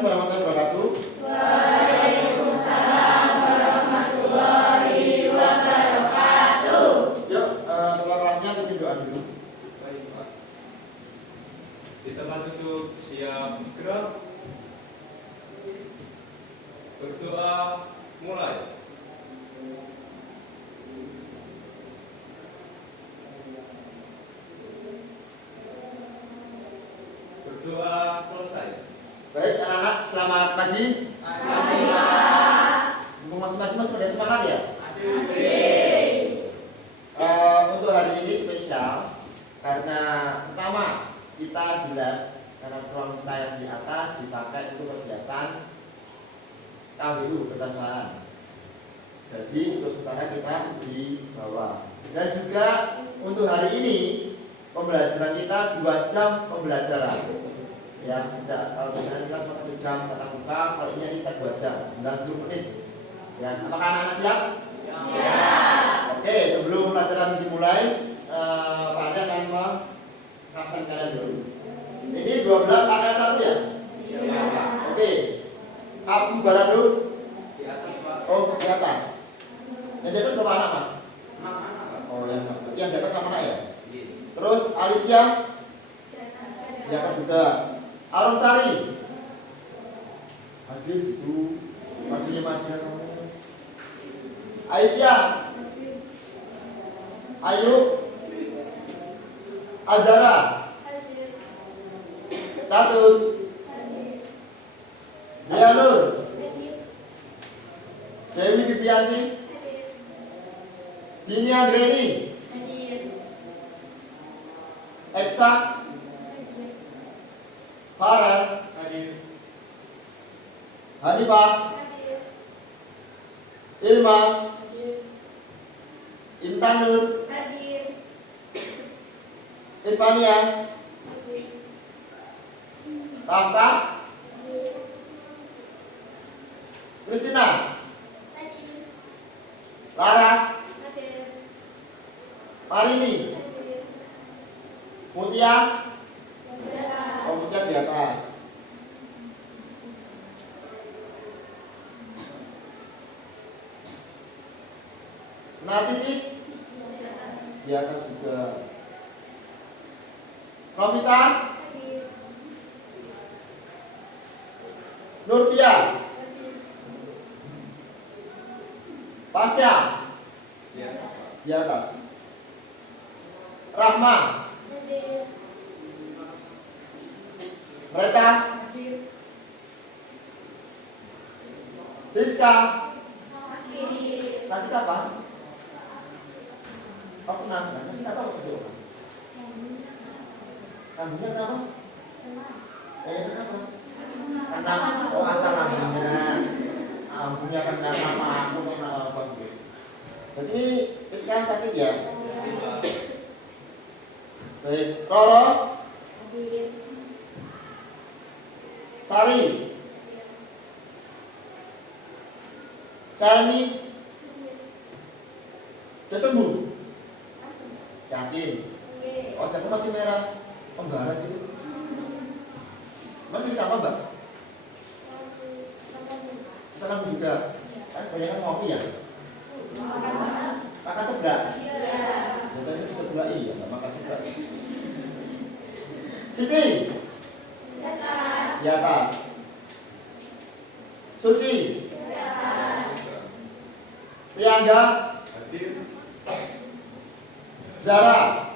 Assalamualaikum warahmatullahi wabarakatuh. Waalaikumsalam warahmatullahi wabarakatuh. Yuk, ketua kelasnya bikin doa dulu. Baik, Pak. Di tempat duduk siap gerak. Berdoa mulai. Berdoa selesai. Baik, anak-anak, selamat pagi. Pagi, Pak. Mumpung masih pagi, mas pada semangat ya. Asik. Untuk hari ini spesial karena pertama kita di lab, karena ruang kita yang di atas dipakai untuk kegiatan KWU kebangsaan. Jadi untuk sementara kita di bawah. Dan juga untuk hari ini pembelajaran kita 2 jam pembelajaran. Ya, tidak, kalau misalnya kita cuma 1 jam tatap muka, kalau ini kita 2 jam, 90 menit. Ya, apakah anak-anak siap? Siap. Oke, sebelum pelajaran dimulai, Pak Ade akan mengabsen kalian dulu. Ini 12 angka 1 ya? Iya. Oke. Abu Barado? Di atas, Pak. Oh, di atas. Yang di atas berapa anak, Mas? Mana, Pak? Oh, berarti yang di atas nama anak ya? Iya. Terus Alicia? Di atas juga. Arum Sari? Hadir itu. Hadirnya maja kamu. Aisyah? Ayu? Azara? Catut? Dianur? Dewi Fibrianti? Dini Andreni? Eksa? Farel? Hadir. Hanifah? Ilma? Intan Nur? Irfania? Rafka? Kristina? Laras? Marini? Mutia? Oh, Mutia di atas. Natitis? Di atas juga. Novita? Nurfia? Pasya? Di atas, Pak. Di atas. Rahma? Mereka? Rizka? Sakit apa? Oh, kenapa? Nanti kita tahu sebelum. Lambungnya kenapa? Kenapa? Karena asam lambungnya. Lambungnya kan karena apa? Aku kena apa gitu. Jadi Rizka sakit ya? Baik. Roro? Sari? Salmi? Udah sembuh? Yakin? Oh, jago masih merah. Pembarat itu. Masih apa, Mbak? Salam juga. Kan banyak kan ngopi ya? Makan sebelah. Biasanya di sebelah iya, nggak makan sebelah. Siti? Di atas. Suci? Priangga? Hadir. Zara?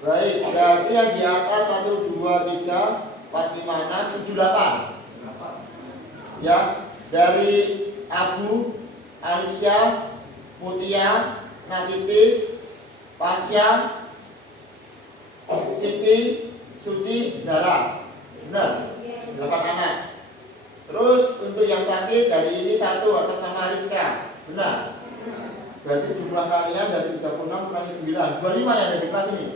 Baik, berarti yang di atas 1, 2, 3, 4, 5, 6, 7, 8. Berapa? Ya, dari Abu, Alicia, Mutia, Natitis, Pasya, Siti, Suci, Zara. Benar? 8 anak. Terus untuk yang sakit dari ini 1 atas nama Rizka. Benar? Berarti jumlah kalian dari 36 kurangi 9, 25 yang ada di kelas ini.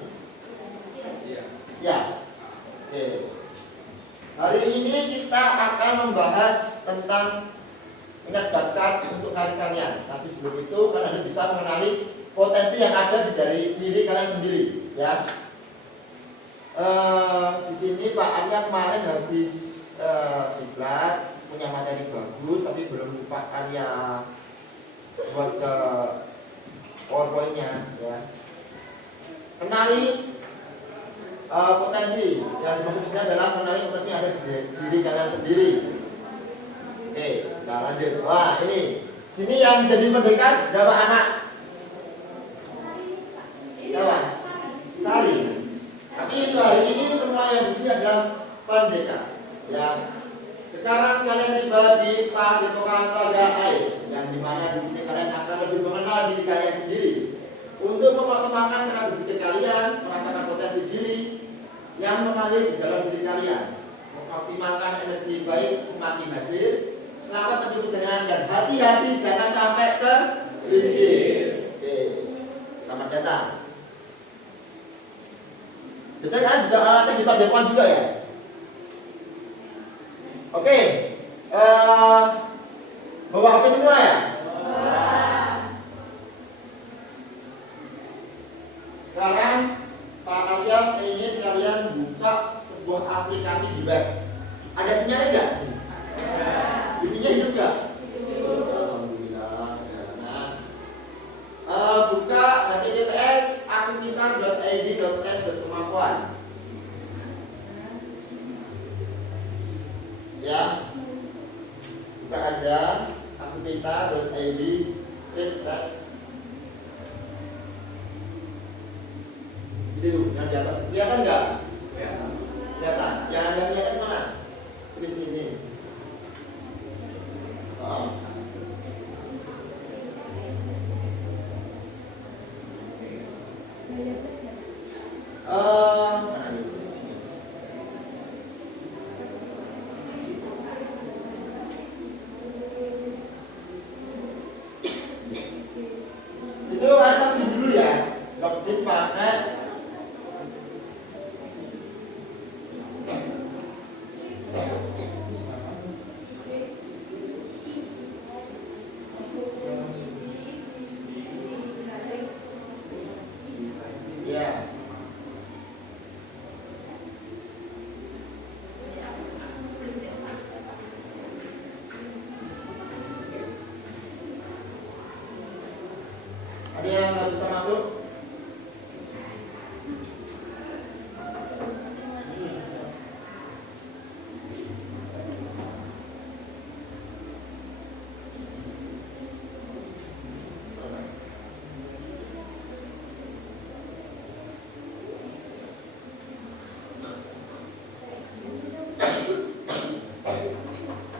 Iya. Ya. Oke. Hari ini kita akan membahas tentang minat bakat untuk kalian. Tapi sebelum itu kalian harus bisa mengenali potensi yang ada dari diri kalian sendiri, ya. Di sini Pak Arya kemarin habis diklat, punya materi bagus tapi belum lupa karya buat ke PowerPoint-nya ya. Kenali potensi yang dimaksudnya adalah mengenali potensi yang ada di diri kalian sendiri. Oke, kita lanjut. Wah, ini sini yang jadi pendekat berapa anak? Siapa? Sari. Tapi itu hari ini semua yang di sini adalah pendekat. Ya. Sekarang kalian tiba di Padepokan Telaga Air, yang dimana di sini kalian akan lebih mengenal diri kalian sendiri. Untuk mengembangkan cara berpikir kalian, merasakan potensi diri yang mengalir di dalam diri kalian, mengoptimalkan energi baik semakin hadir. Selamat menuju perjalanan dan hati-hati jangan sampai tergelincir. Oke, selamat datang. Biasanya kalian juga alatnya di Padepokan juga ya. Oke, bawa HP semua ya. Sekarang Pak Arya ingin kalian buka sebuah aplikasi di web. Ada sinyalnya nggak sih? Wifi-nya hidup nggak? Alhamdulillah. Buka https akunitar.id.tes.kemampuan. Ya, buka aja akunitar.id/tes. Ini tuh yang di atas kelihatan nggak? Kelihatan. Yang kelihatan mana? Sini ini. Oh. Mana nih? Itu kan login dulu ya. Login pakai ya. Ada yang nggak bisa masuk?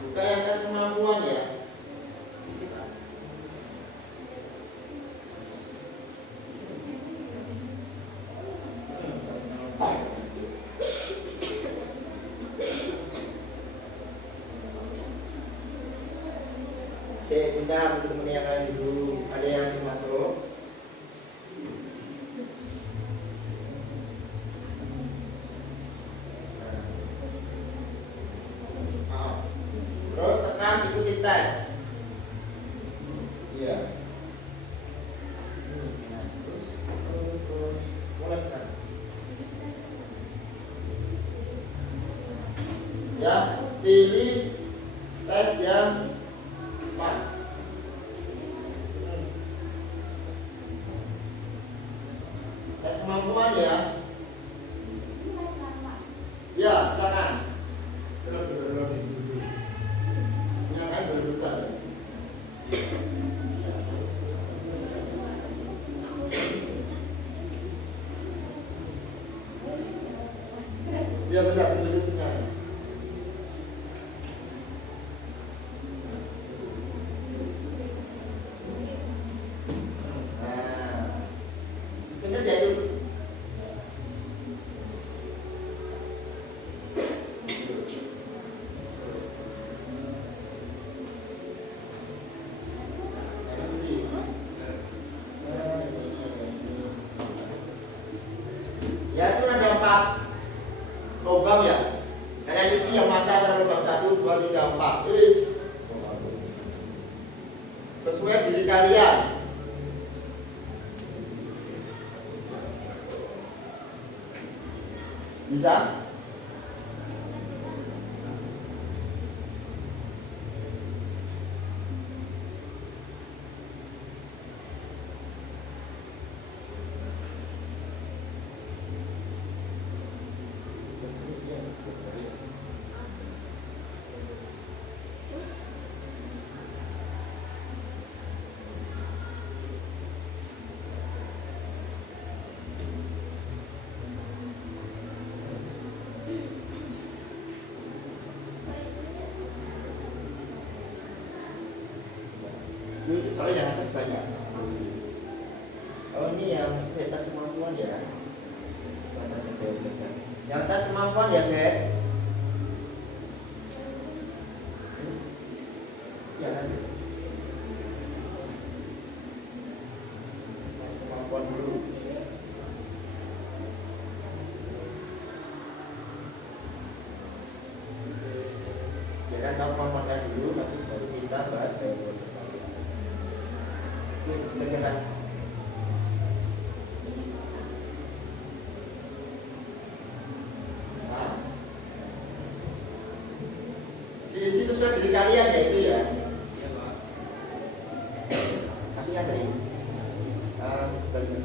Buka yang tes kemampuan ya. Oke, bentar teman-teman yang lain dulu. Ada yang ingin masuk? Terus tekan ikuti tes. Iya. Terus mulai sekarang. Ya, pilih tes yang tepat. Tes kemampuan ya. Ya, silakan. Silakan berdutan. Ya bentar, tunjukin sinyal. Nah, bener ya itu. Ya itu ada 4 lubang ya. Kalian isi yang mata antara lubang 1, 2, 3, 4. Tulis sesuai diri kalian. Bisa? Itu soalnya yang akses banyak. Oh ini yang tes kemampuan ya. Yang tes kemampuan ya guys. Ya lanjut. Tes kemampuan dulu. Ya kan tahu kemampuan dulu, nanti baru kita bahas dari proses kalian. Oke, kerjakan. Diisi sesuai diri kalian ya itu ya. Iya, Pak. Masih ada ini. Balik.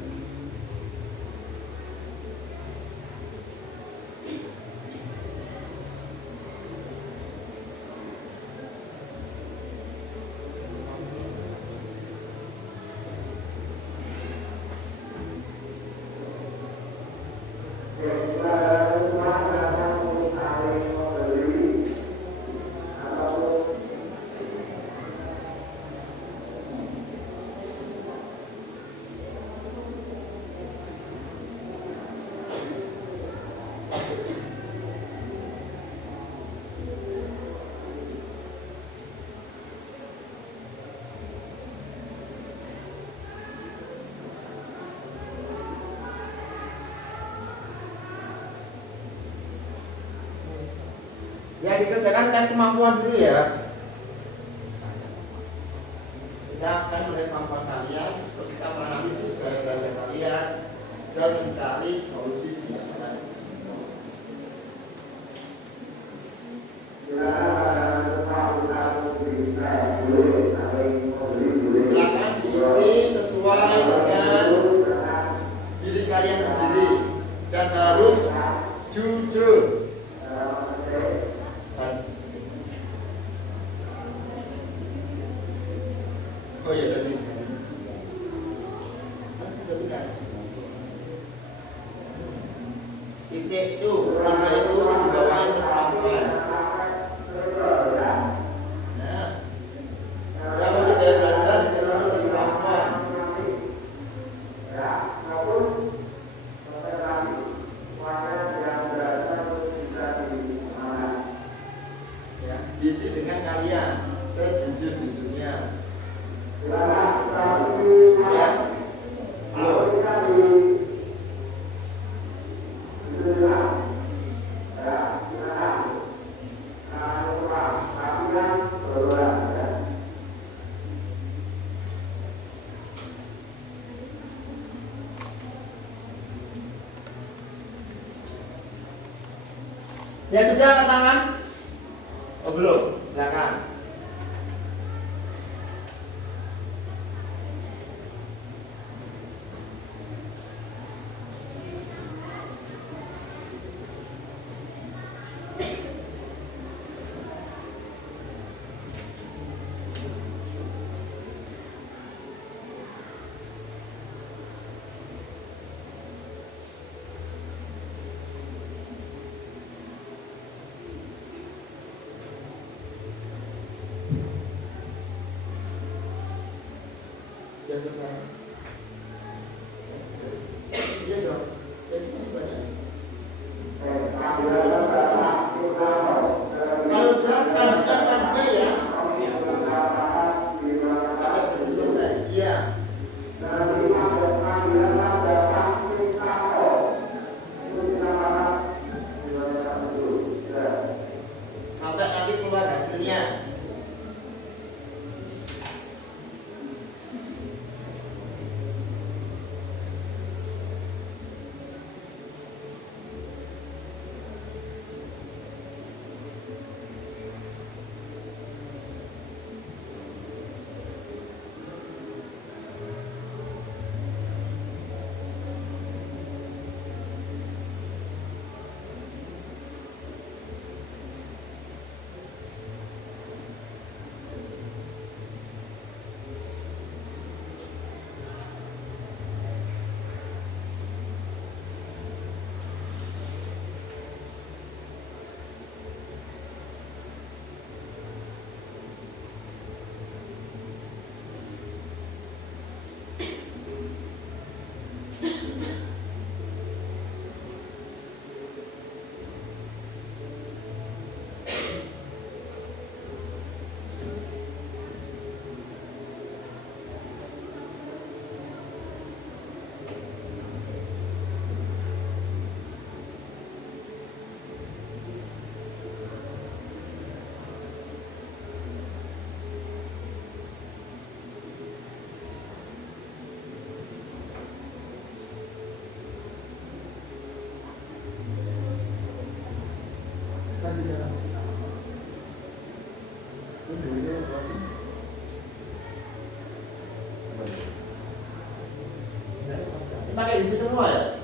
Ya dikerjakan tes kemampuan dulu ya. Kita akan melihat kemampuan kalian, terus kita menganalisis gaya belajar kalian dan mencari solusi di lapangan. Silakan diisi sesuai dengan diri kalian sendiri dan harus jujur. Oh iya tadi. Titik itu, tiga itu harus dibawain ke kemampuan. Nah, yang mesti dia belajar dikenal ke kemampuan. Ya, diisi dengan kalian sejujur-jujurnya. Ya, belum. Ya sudah angkat tangan. Oh belum, silakan. Ya selesai. Iya dong. Jadi masih banyak. Kalau udah selanjutnya ya. Sampai belum selesai. Iya. Sampai nanti keluar hasilnya. Ini pakai itu semua ya?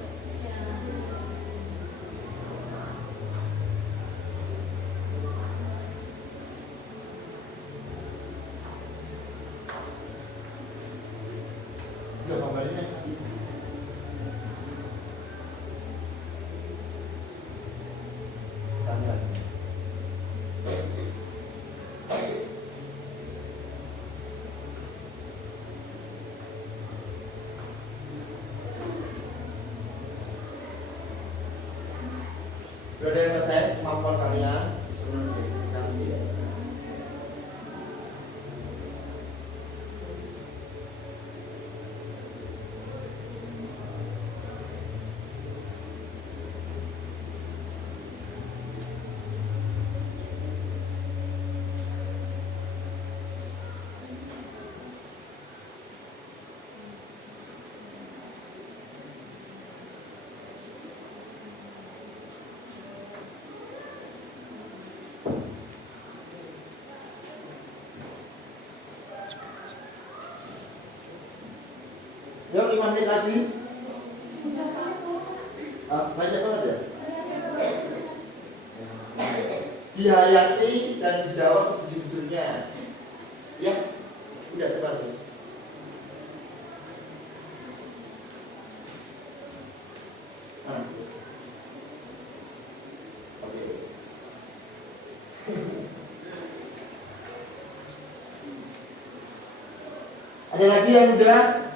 Udah kembalinya. Tanya. Udah ada yang selesai kemampuan kalian sebelum dikasih ya. Yuk 5 menit lagi. Banyak banget ya? Dihayati dan dijawab sejujurnya. Ya, udah coba tuh. Oke. Ada lagi yang udah?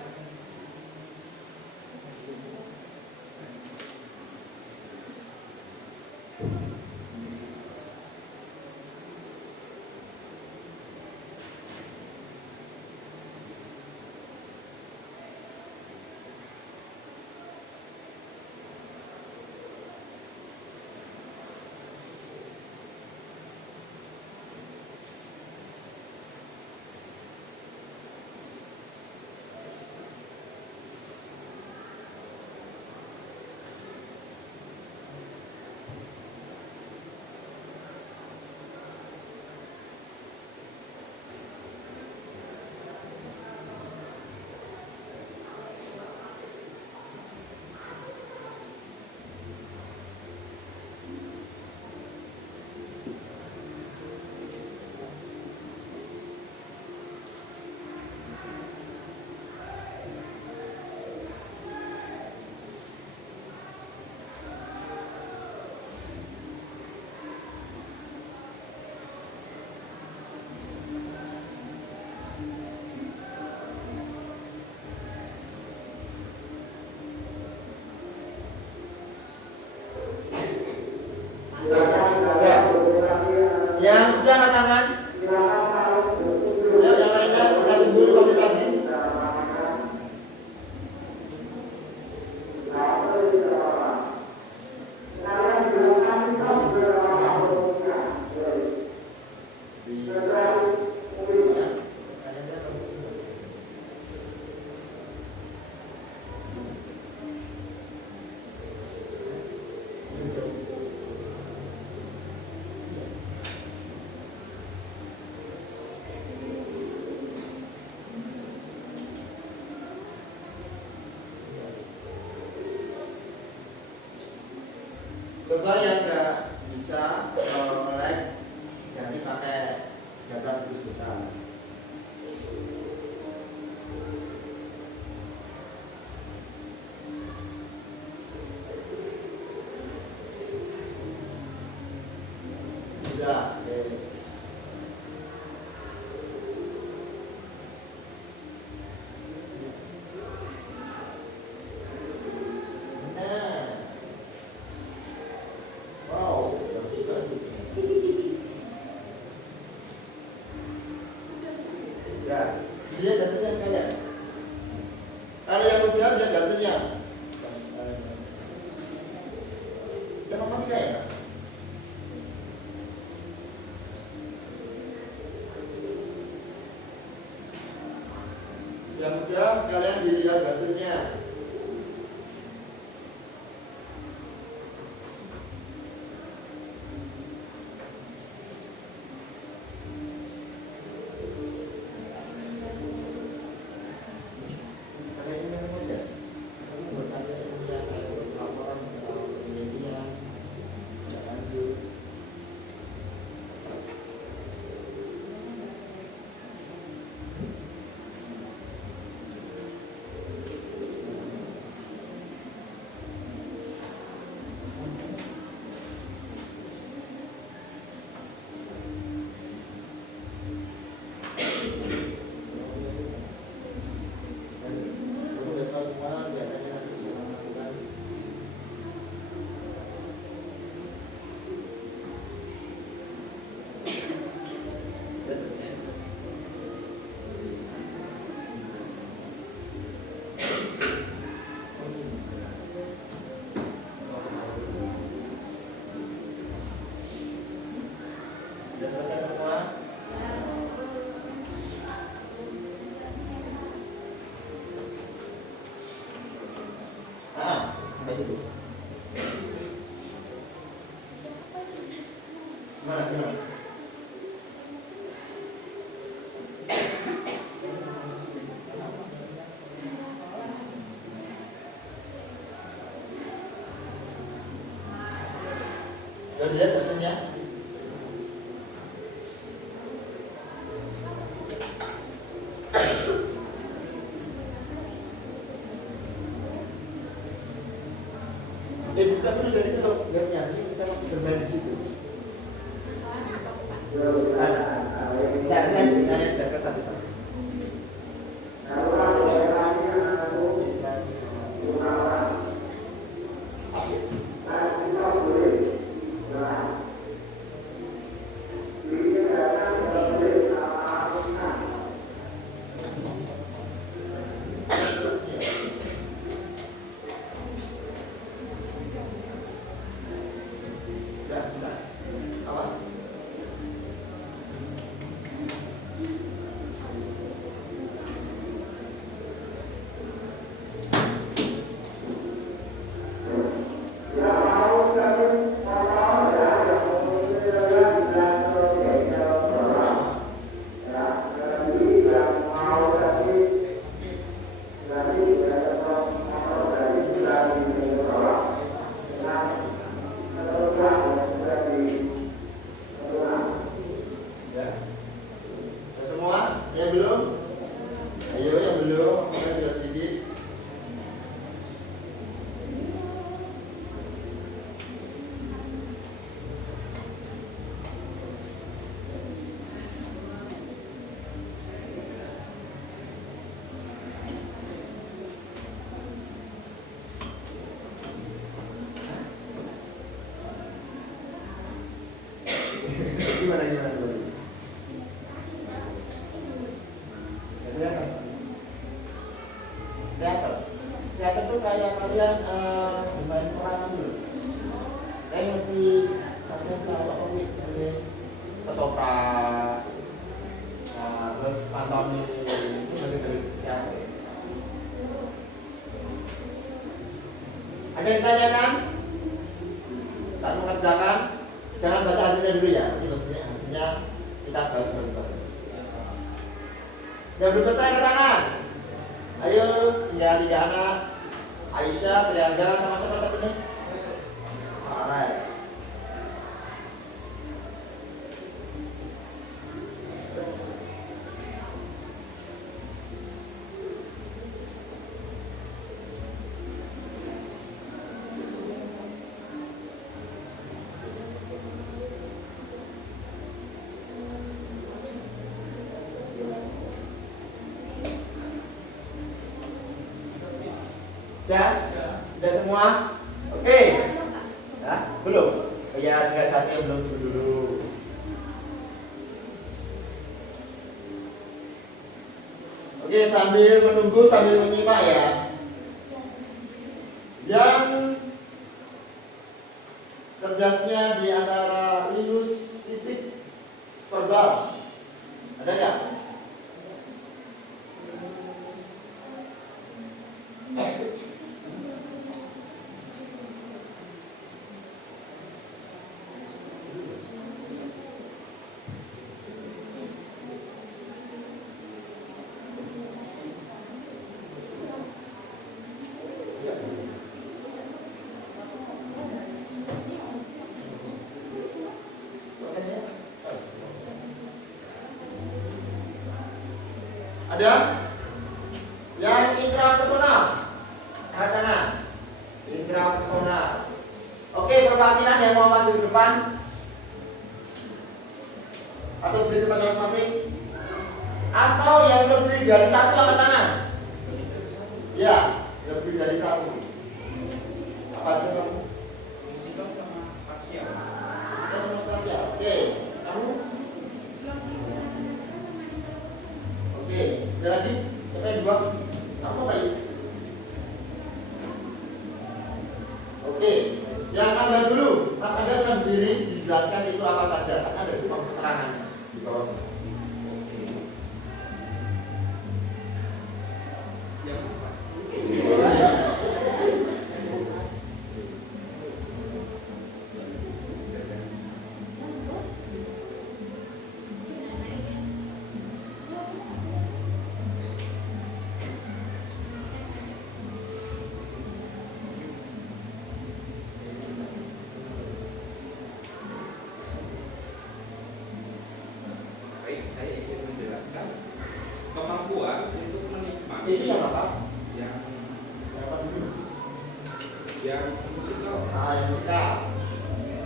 Yang sudah angkat tangan. Ayo yang lainnya kita tunggu 5 menit lagi. Coba yang nggak bisa melek ganti pakai data terus kita. Sudah, oke. Lihat dasarnya sekalian. Kalau yang mudah lihat dasarnya. Yang matematika ya. Yang mudah sekalian dilihat dasarnya. Sudah selesai semua? Sampai situ. Gimana? Sudah dilihat hasilnya? Tapi udah jadi itu gamenya, saya masih bermain di situ. Saya jelaskan satu-satu. Gimana tadi? Teater tuh kayak kalian bermain peranan dulu. Kayak ngerti sampai kalau komik sampai ketoprak, terus pantomim itu dari teater. Ada yang tanyakan? Saat mengerjakan, jangan baca hasilnya dulu ya. Ini maksudnya hasilnya kita bahas bareng-bareng. Yang belum selesai ke tangan. Ayo, tinggal 3 anak. Aisyah, Triangga, sama siapa satu nih? Alright. Sudah semua? Oke. Nah, belum? Ya, tinggal satu yang belum dulu. Oke, sambil menunggu, sambil menyimak ya. Yang cerdasnya di antara Linus, Sitik, verbal, ada nggak? Ada yang intrapersonal, angkat tangan. Intrapersonal. Oke, perwakilan yang mau masuk ke depan atau beri tempat masing-masing, atau yang lebih dari satu angkat tangan. Ya, lebih dari satu. Apa sih kamu? Fisikal sama spasial. Fisikal sama spasial. Oke, kamu? Oke, ada lagi? Siapa yang dua? Kamu apa itu? Oke, yang Anda dulu, Mas Anda sedang berdiri, dijelaskan itu apa saja. Kan ada di ruang keterangan. izin menjelaskan kemampuan untuk menikmati Ini yang apa? yang Apa dulu? musikal. Yang musikal.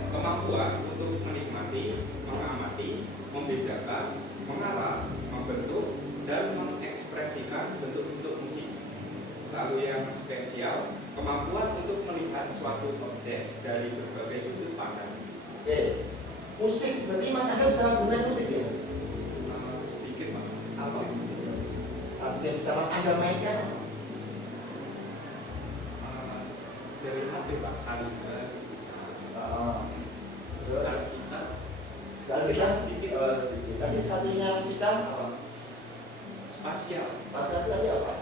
Kemampuan untuk menikmati, mengamati, membedakan, mengarah, membentuk, dan mengekspresikan bentuk-bentuk musik. Lalu yang spesial, kemampuan untuk melihat suatu objek dari berbagai sudut pandang. Oke. Musik, berarti Mas Angga bisa bermain musik ya? Sedikit Pak. Apa? Habis yang bisa Mas Angga mainkan? Dari HP Pak, Kaliga bisa. Terus? Kita Sekarang kita sedikit. sedikit. Tadi satunya musikal apa? Spasial. Spasial itu tadi apa?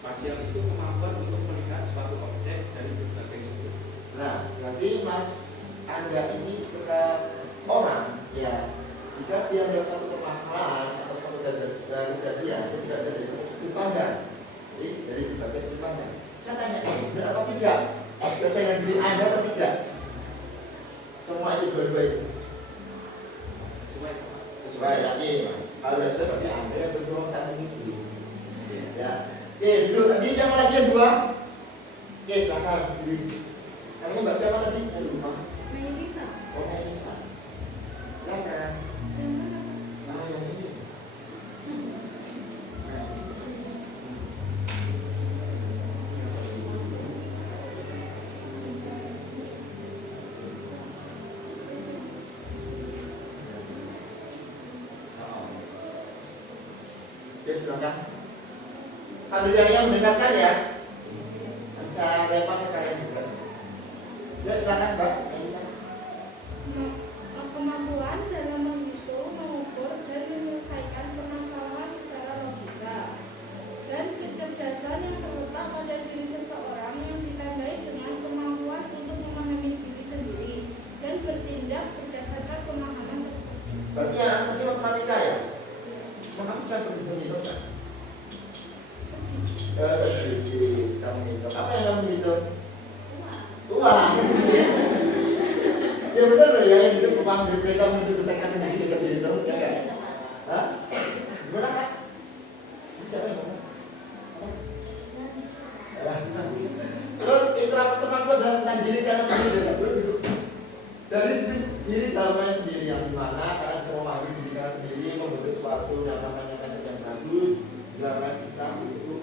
Spasial itu kemampuan untuk melihat suatu objek dari berbagai sudut. Nah, berarti Mas Angga ini ketika orang ya, jika dia melihat suatu permasalahan atau suatu kejadian, dia tidak ada dari satu sudut pandang, jadi dari berbagai sudut pandang. Saya tanya, benar apa tidak? Sesuai dengan diri Anda atau tidak? Semua itu dua-dua itu Sesuai Pak. sesuai lagi. Kalau sudah seperti Anda yang berjuang satu misi. Ya. Oke, dulu tadi siapa lagi yang dua? Oke, silakan. Namanya Mbak siapa tadi? Saya lupa. Melisa. Oh, Melisa. Silakan. Ah, yang ini. Oke, silakan. Sambil yang mendengarkan ya. Bisa lempar ke kalian juga. Ya, silakan Mbak Melisa. Kemampuan dalam menghitung, mengukur, dan menyelesaikan permasalahan secara logika, dan kecerdasan yang terletak pada diri seseorang yang ditandai dengan kemampuan untuk memahami diri sendiri dan bertindak berdasarkan pemahaman tersebut. Berarti anak kecil matematika ya? Kamu sudah berhitung-hitung kan? Sedikit kamu hitung. Apa yang kamu hitung? Uang. Ya benar loh ya, yang itu uang dari mereka itu bisa kasih sendiri bisa dihitung, ya kan? Hah? Gimana Kak? Ini siapa yang ngomong? Terus interaksi sama gue dalam tentang diri kalian sendiri dari diri dalam kalian sendiri yang dimana kalian bisa memahami diri kalian sendiri, membentuk suatu yang namanya konsep yang bagus, biar kalian bisa itu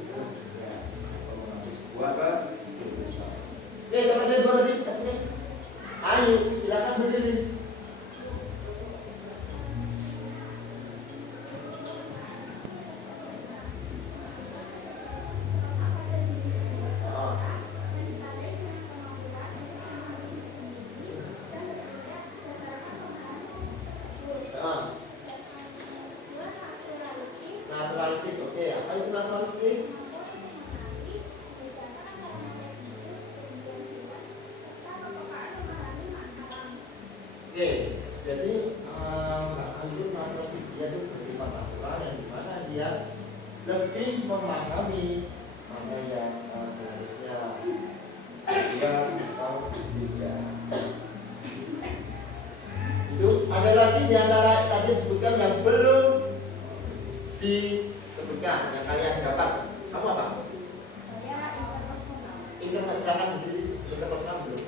ya, mengambil sebuah keputusan. Oke, seperti dua tadi, satu nih. Ayo, silakan berdiri. Naturalistik, oke. Apa itu naturalistik? Oke, jadi itu naturalistik dia itu bersifat natural yang dimana dia lebih memahami mana yang seharusnya dia atau tidak. Itu ada lagi di antara tadi disebutkan yang belum disebutkan yang kalian dapat. Kamu apa? Saya interpersonal. Interpersonal berdiri. Interpersonal belum?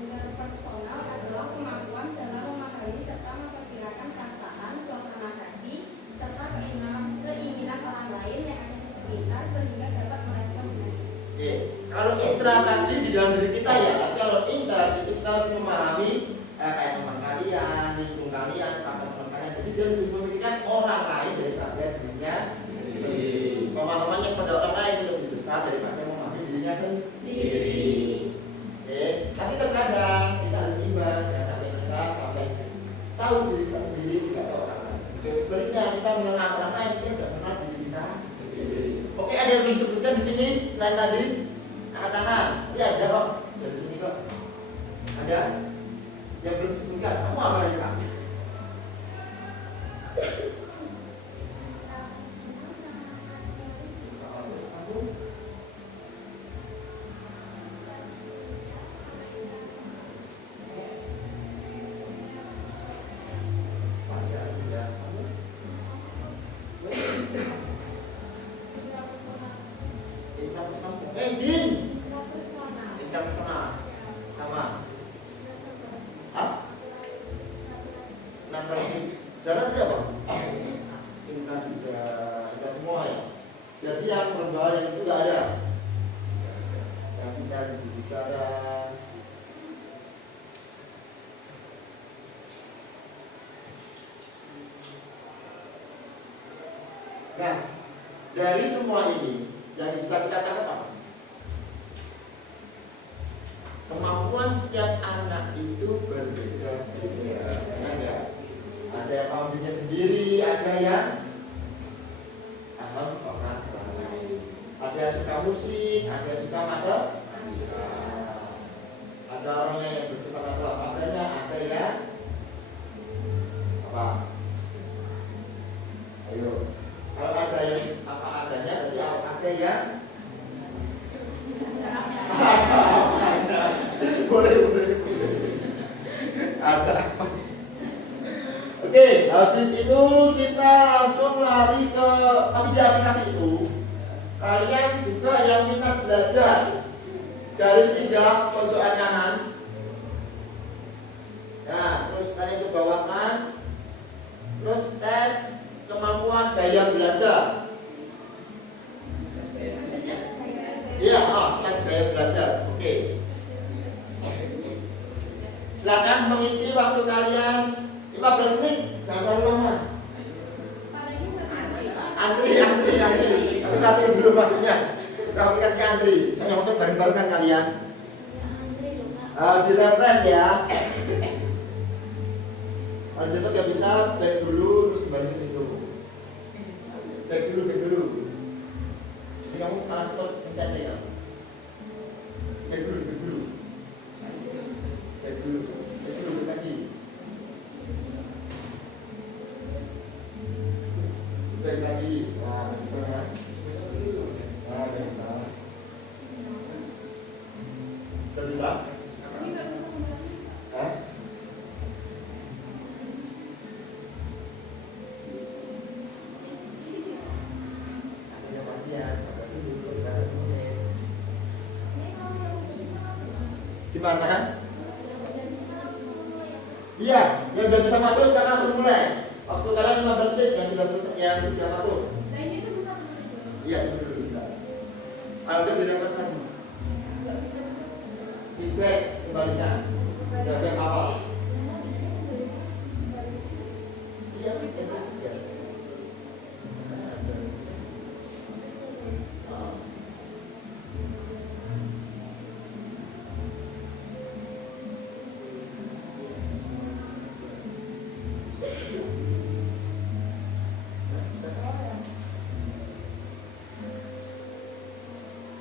Interpersonal adalah kemampuan dalam memahami serta memperkirakan perasaan, suasana hati, serta keinginan orang lain yang ada di sekitar sehingga dapat merespon dengan baik. Oke, kalau intra tadi di dalam diri kita ya, tapi kalau inter itu kita memahami kayak teman kalian, lingkungan kalian, perasaan teman kalian. Jadi dia lebih memikirkan orang lain daripada dirinya sendiri. Pemahamannya pada orang lain lebih besar daripada memahami dirinya sendiri. Oke, tapi terkadang kita harus imbang, jangan sampai kita sampai tahu diri kita sendiri tidak tahu orang lain. Jadi sebaliknya kita mengenal orang lain, kita tidak mengenal diri kita sendiri. Oke, ada yang belum disebutkan di sini selain tadi? Angkat tangan. Ya ada kok dari sini kok. Ada yang belum disebutkan. Kamu apa lagi kamu? Spasial tidak. hal yang itu nggak ada. Yang kita berbicara. Nah, dari semua ini yang bisa kita tangkap apa? Kemampuan setiap anak itu berbeda-beda. Ya, ada yang mampunya sendiri, ada yang paham orang lain. Ada yang suka musik, ada yang suka matematika. Ada orangnya yang bersifat natural padanya, ada yang apa? Ayo. Kalau ada yang apa adanya, berarti ada yang boleh. Ada apa? Oke, habis itu kita langsung lari ke masih di aplikasi itu. Kalian juga yang minat belajar garis 3 pojokan kanan. Nah, terus kalian coba bawakan. Terus tes kemampuan gaya belajar. Iya, tes gaya belajar. Oke. Silakan mengisi waktu kalian 15 menit, jangan terlalu lama. Antri. Tapi satu dulu maksudnya. Ke aplikasinya antri. Yang masuk bareng-bareng kan kalian. Di refresh ya. Kalau di refresh ya bisa back dulu terus kembali ke situ. Back dulu. Jadi kamu kalah cepat mencet ya. Back dulu. Lagi. Baik lagi. Nah, bisa kan? Nah, bisa. Sudah bisa? Hah? Ada latihan, sabar dulu, gimana kan? Iya, yang sudah bisa masuk sekarang langsung mulai. Waktu kalian 15 menit yang sudah masuk. Iya, itu dulu kita. Kalau udah tidak pesan, feedback kembalikan. Udah back awal. Iya, feedback.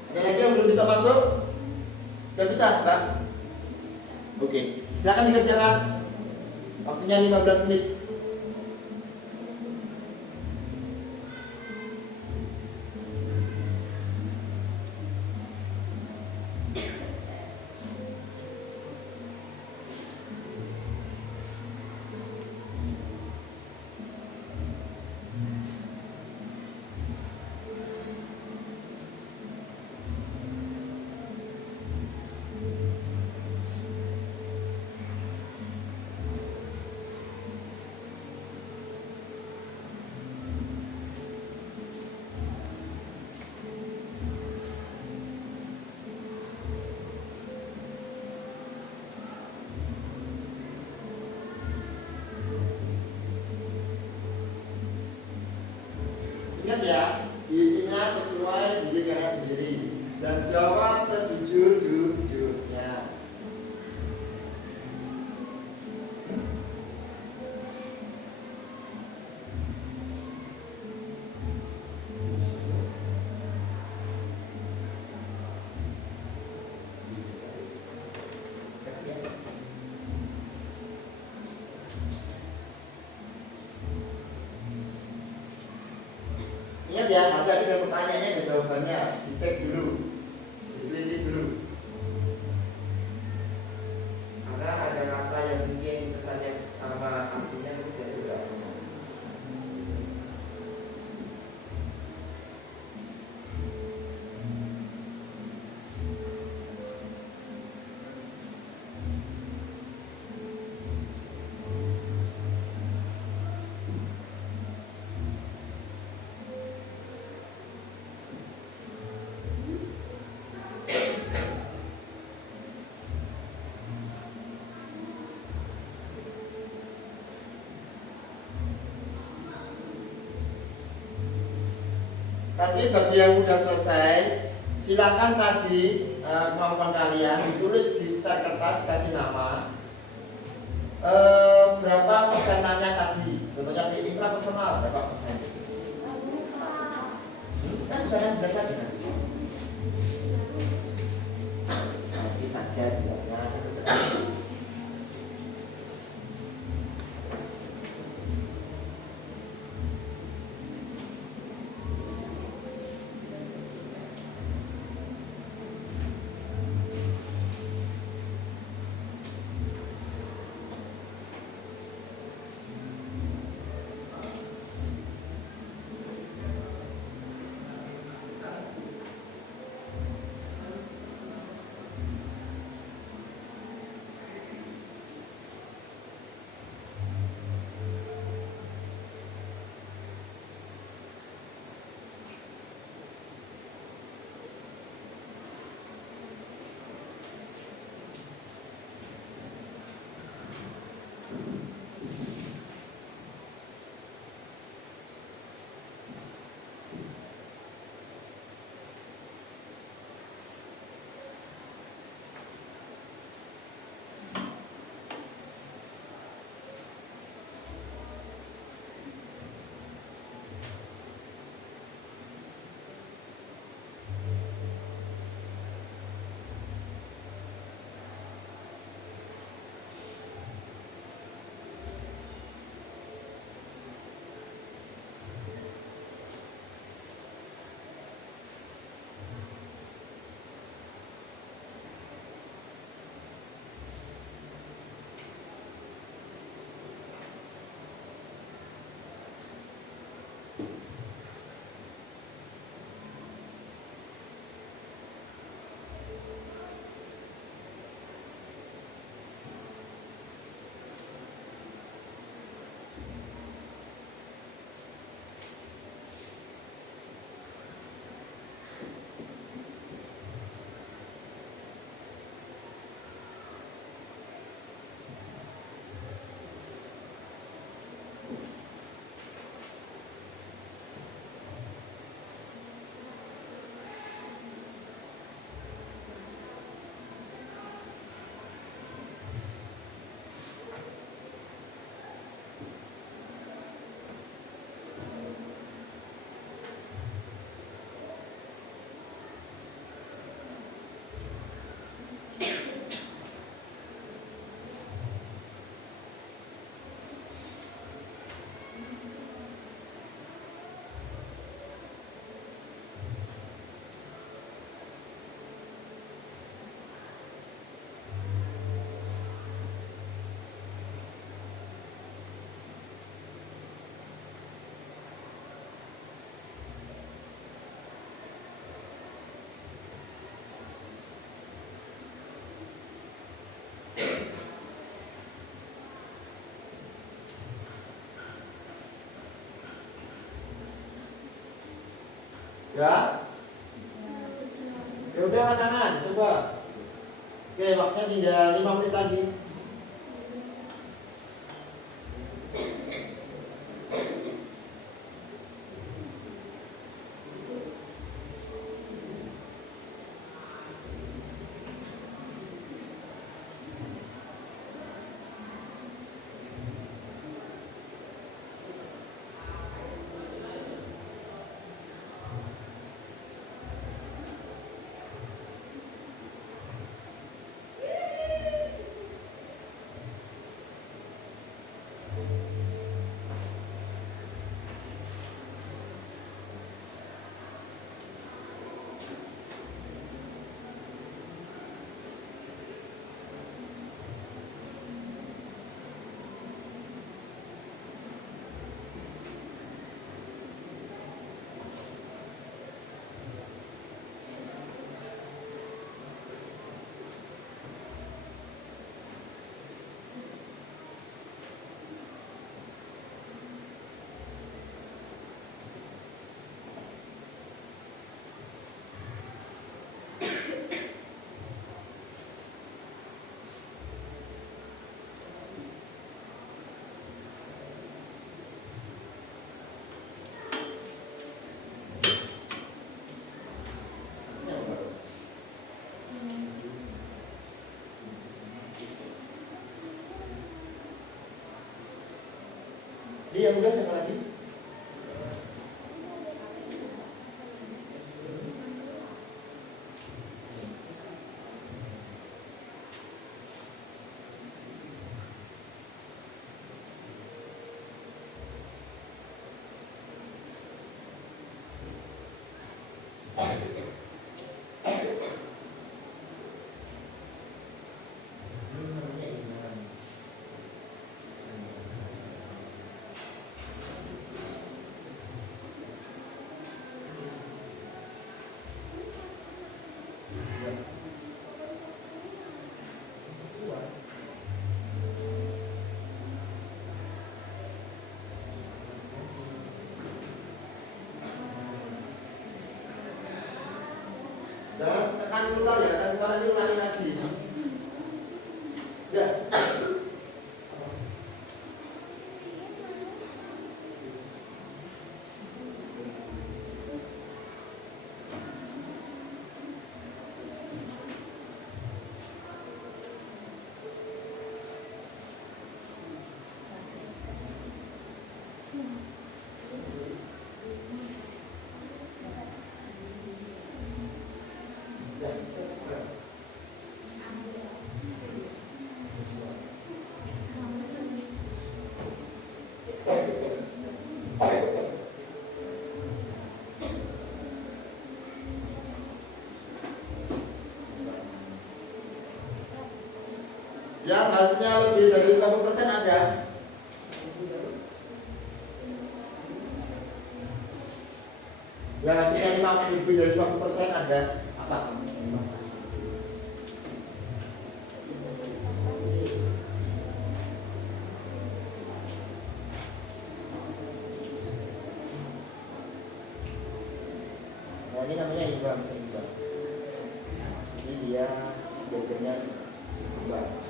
Ada lagi yang belum bisa masuk? Sudah bisa, Pak? Oke, silakan dikerjakan. Waktunya 15 menit. Ingat ya, isinya sesuai diri kalian sendiri dan jawab sejujur-jujurnya. Ingat ya, nanti ada pertanyaannya ada jawabannya, dicek dulu, diteliti dulu. Karena ada kata yang mungkin kesannya sama artinya itu tidak juga. Tadi bagi yang udah selesai, silakan tadi kemampuan kalian ditulis di set kertas, kasih nama. Berapa persenannya tadi? Contohnya di intra personal berapa persen? Kan bisa kan jelas lagi nanti. Nanti saja bilangnya itu jelas. Ya? Ya udah angkat tangan, coba. Oke, waktunya tinggal 5 menit lagi. yang udah siapa lagi? Jangan tekan keluar ya, tekan keluar nanti ulangi lagi. Ya. Yang hasilnya lebih dari 50% ada. Yang hasilnya lebih dari 50% ada apa? Nah, ini namanya imbang seimbang. Jadi dia jawabannya imbang.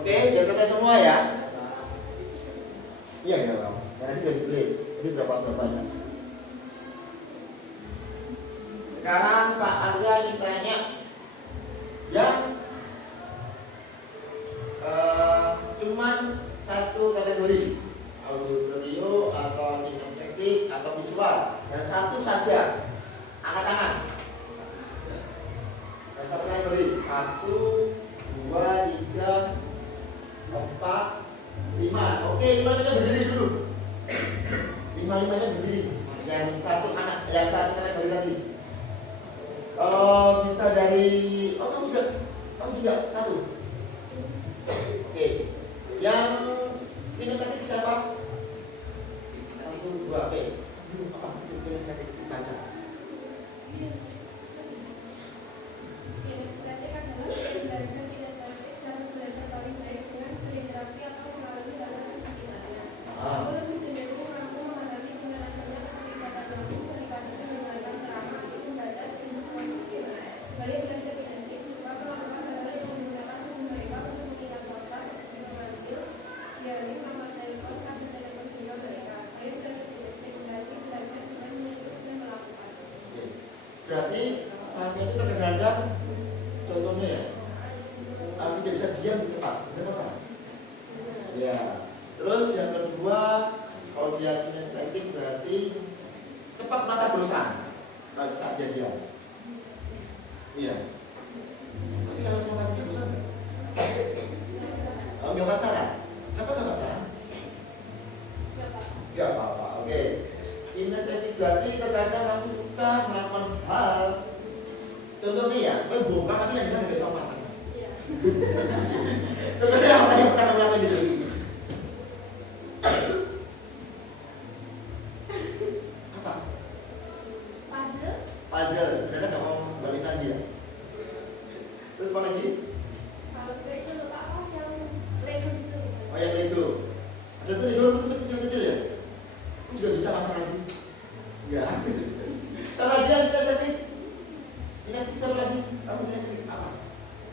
Oke, sudah selesai semua ya? Iya, ya, Bang. Nanti sudah ditulis. Ini berapa-berapanya. Sekarang Pak Arza ingin tanya yang cuman satu kategori, audio atau kinestetik atau visual, dan satu saja. Angkat tangan. Dan satu kategori. 1, 2, 3, 4, 5. Oke, 5-nya berdiri dulu. 5-nya berdiri. Yang satu anak, yang satu kategori tadi. Bisa dari kamu sudah satu. Oke. Yang kinestetik siapa? 1, 2. Oke. Apa? Kinestetik baca. Kinestetik adalah belajar kinestetik dan belajar paling baik dengan berinteraksi atau melalui hal sekitarnya. Aku lebih cenderung mampu menghadapi pengalaman keterlibatan langsung ketika menggunakan serama untuk membaca di sebuah buku. Balik belajar kinestetik suka melakukan hal yang menggunakan tubuh mereka untuk mengingat fakta seperti memanggil, dialih, nomor telepon, kartu telepon hingga mereka. Balik belajar kinestetik berarti belajar dengan mengikuti dan melakukan. Berarti sampai itu kadang-kadang contohnya ya, tidak bisa diam di tempat, benar salah? Ya. Terus yang kedua, kalau dia kinestetik berarti cepat merasa bosan kalau saat dia diam. Iya. Tapi kalau sama masih bosan, kalau nggak pacaran, kenapa nggak pacaran? Nggak apa-apa. Oke. Kinestetik berarti terkadang kamu suka melakukan hal. Contohnya ya, gue bongkar tapi yang dimana gak sama pasangan. Contohnya apa yang pernah melakukan itu? Apa? Puzzle. Ternyata gak mau balik lagi ya. Terus apa lagi? Kalau itu lupa yang Lego itu. Oh yang Lego. Ada tuh Lego kecil-kecil ya? juga bisa pasang lagi. Ya. Sama dia kinestetik. Kinestetik sama lagi. Kamu kinestetik apa?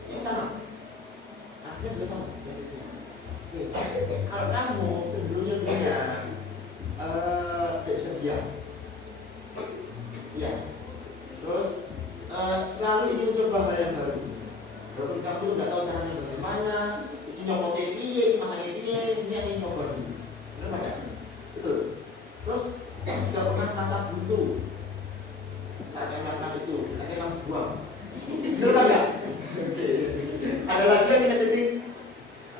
Yang sama. Akhirnya juga sama. Oke. Kalau kamu cenderungnya punya tidak bisa diam. Iya. Terus selalu ingin coba hal yang baru. Walaupun kamu nggak tahu caranya bagaimana, ini nyopotnya piye, masaknya piye, ini ingin nyoba dulu. Benar nggak? Betul. Terus juga pernah merasa buntu saat yang melakukan itu, akhirnya kamu buang. Benar nggak? Ada lagi yang kinestetik?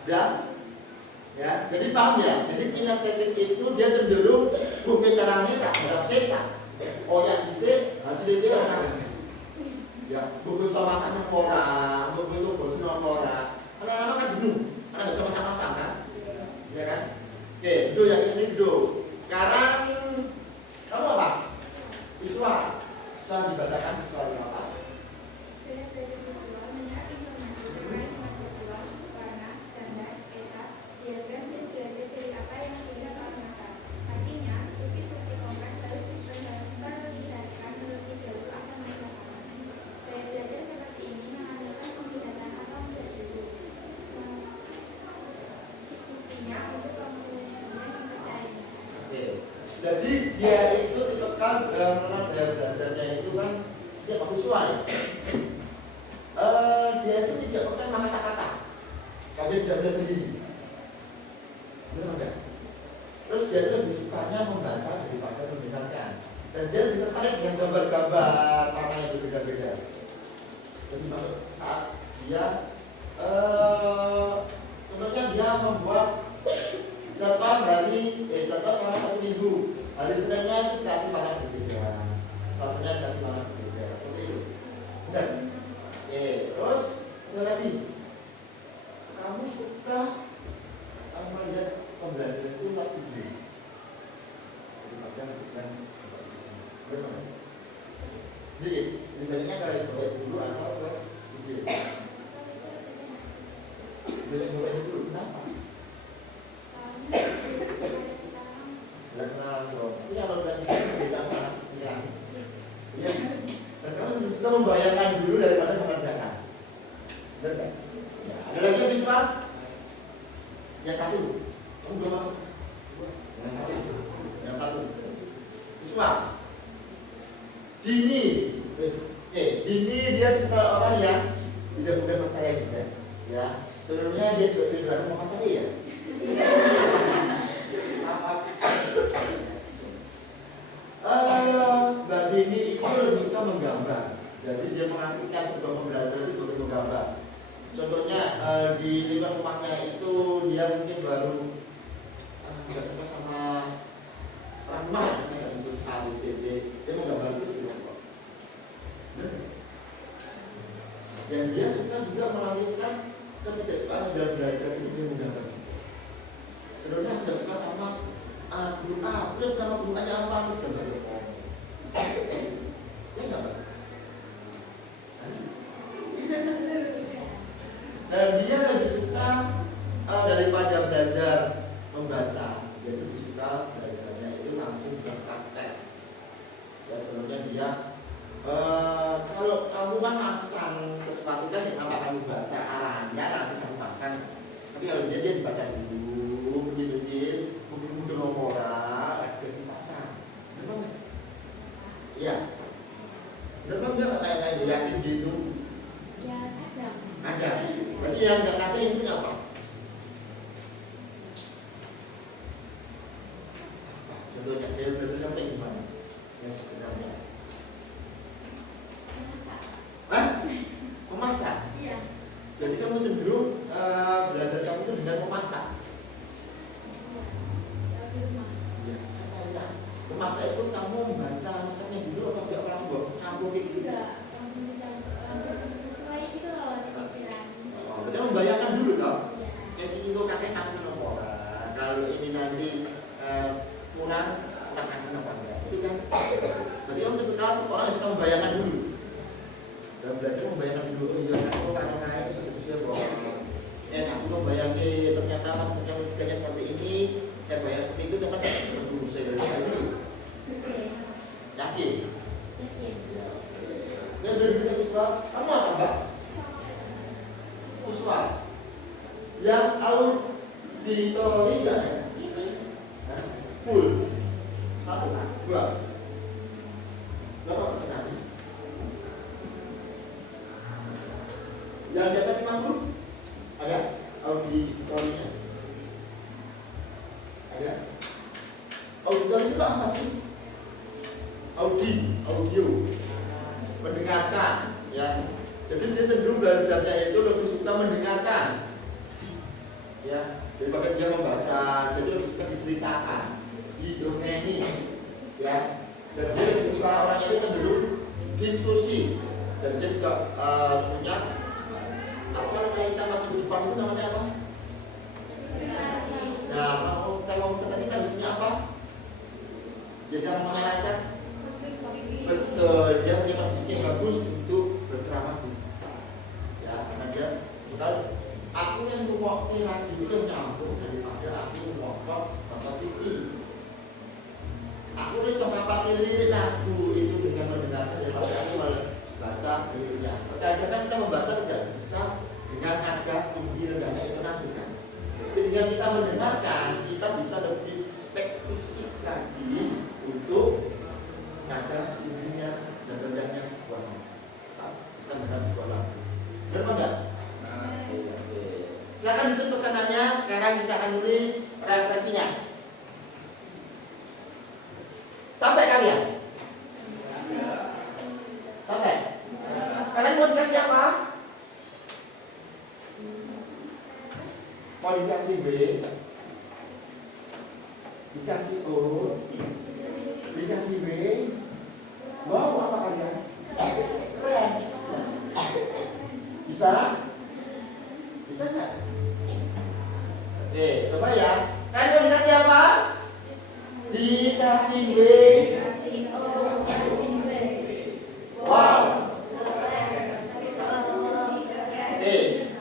Ya, jadi paham ya. Jadi kinestetik itu dia cenderung bukti caranya tak berapa setan. Oh yang bisa hasilnya orang guys. Ya, bukti sama masak orang, bukti itu bos orang. Anak-anak kan jenuh, karena nggak bisa masak-masak kan, ya kan? Oke, itu yang ini itu. Sekarang kamu apa? Visual. Bisa dibacakan visualnya apa? Saya belajar visual mencari informasi terkait dengan visual, warna, gambar, peta, diagram, dan belajar dari apa yang dilihat oleh mata. Artinya, bukti-bukti konkret harus diperlihatkan terlebih dahulu akan masa kapan. Saya belajar seperti ini mengandalkan penglihatan atau melihat dulu. Buktinya untuk kemudian mempercayainya. Oke. Jadi dia itu ditekan dalam daya belajarnya itu kan dia visual ya. Dia itu tidak persen sama kata-kata. Kalau dia tidak belajar sendiri. Betul nggak? Terus dia itu lebih sukanya membaca daripada mendengarkan. Dan dia lebih tertarik dengan gambar-gambar warna yang berbeda-beda. Jadi masuk saat dia contohnya dia membuat jadwal jadwal selama 1 minggu. Hari Seninnya itu dikasih warna berbeda, Selasanya dikasih warna berbeda, seperti itu. Benar? Oke, terus ada lagi. Kamu suka melihat pembelajaran itu lewat video. Jadi bagian bukan bagaimana? Jadi banyaknya kalau dulu atau ke video. Banyak dulu, kenapa? Jelas langsung. Tapi kalau udah cerita mana? Iya. Iya. Dan kamu suka membayangkan dulu daripada mengerjakan. Benar nggak? Ya. Ada lagi yang visual? Yang satu. Kamu belum masuk. Yang satu. Visual. Dini. Dini dia tipe orang yang tidak mudah percaya juga. Ya. Turunnya dia juga sering bilang mau percaya ya. Mbak Dini itu lebih suka menggambar. Jadi dia mengartikan sebuah pembelajaran itu sebagai menggambar. Contohnya di lingkungan rumahnya itu dia mungkin baru nggak suka sama ramah, misalnya untuk ABCD, dia menggambar itu sudah kok. Dan dia suka juga melampiaskan ketidaksukaan dalam belajar itu dia menggambar. Contohnya nggak suka sama guru A, terus nama guru A-nya apa, terus gambar apa? Ya nggak Pak? Dan dia lebih suka daripada belajar membaca, dia lebih suka belajarnya itu langsung berpraktek. Ya contohnya dia kalau kamu kan pasang sesuatu kan yang apa kamu baca arahnya langsung kamu pasang. Tapi kalau dia dibaca dulu, betul-betul mungkin nomora, jadi pasang. Benar nggak? Iya. Benar nggak kayak yakin gitu? Ya, ada. Ada. Berarti yang nggak ada isinya apa? Contohnya dia belajar sampai gimana? Yang sebenarnya. Memasak. Hah? Memasak? Iya. Jadi kamu cenderung belajar kamu itu dengan memasak. Di rumah. Ya, saya memasak itu kamu baca resepnya dulu atau tidak langsung campur gitu? Enggak, langsung dicampur, langsung sesuai itu loh di pikiran. Oh, berarti membayangkan dulu dong. Iya. Jadi itu kakek kasih nomor. Kalau ini nanti kurang kasih nomor enggak? Itu kan. Berarti kamu tipikal orang yang suka membayangkan dulu. Dan belajar membayangkan dulu. Oh iya, aku karena naik sesuai bahwa aku membayangkan ternyata logikanya seperti ini, saya bayang seperti itu, ternyata tidak dulu. rumusnya dari tadi. Yakin? Ya udah bikin visual. Kamu apa Mbak? Visual. Yang auditori nggak ada? Nah, full. 1, 2. Berapa persen nanti? Yang di atas 50? Ada? Auditorinya? Ada? Auditori itu apa sih? Audio, mendengarkan, ya. Jadi dia cenderung belajarnya itu lebih suka mendengarkan, ya, daripada dia membaca. Jadi lebih suka diceritakan, didongeni, ya. Dan dia lebih suka orang ini cenderung diskusi. Dan dia juga punya apa namanya kita maksud Jepang itu namanya apa? Nah, kalau kita mau presentasi kita harus punya apa? Dia jangan mengarancak. Betul, dia punya topik yang bagus untuk berceramah. Ya, karena dia bukan aku yang mewakili lagi itu nyambung daripada aku ngomong bapak TV. Aku bisa mengapati lirik aku itu dengan mendengarkan daripada aku baca liriknya. Kadang-kadang kita membaca tidak bisa dengan ada tinggi rendahnya intonasi kan. Tapi dengan kita mendengarkan, kita bisa lebih spesifik lagi untuk nada tingginya dan rendahnya sebuah saat kita mendengar sebuah lagu. Benar enggak? Oke. Silakan ditulis pesanannya. Sekarang kita akan nulis referensinya. Sampai kalian? Sampai? Kalian mau dikasih apa? Mau dikasih B? Dikasih O? Dikasih B? Wow, apa kalian? Keren. Bisa? Bisa nggak? Oke, coba ya. Kalian mau dikasih apa? Dikasih B. Wow.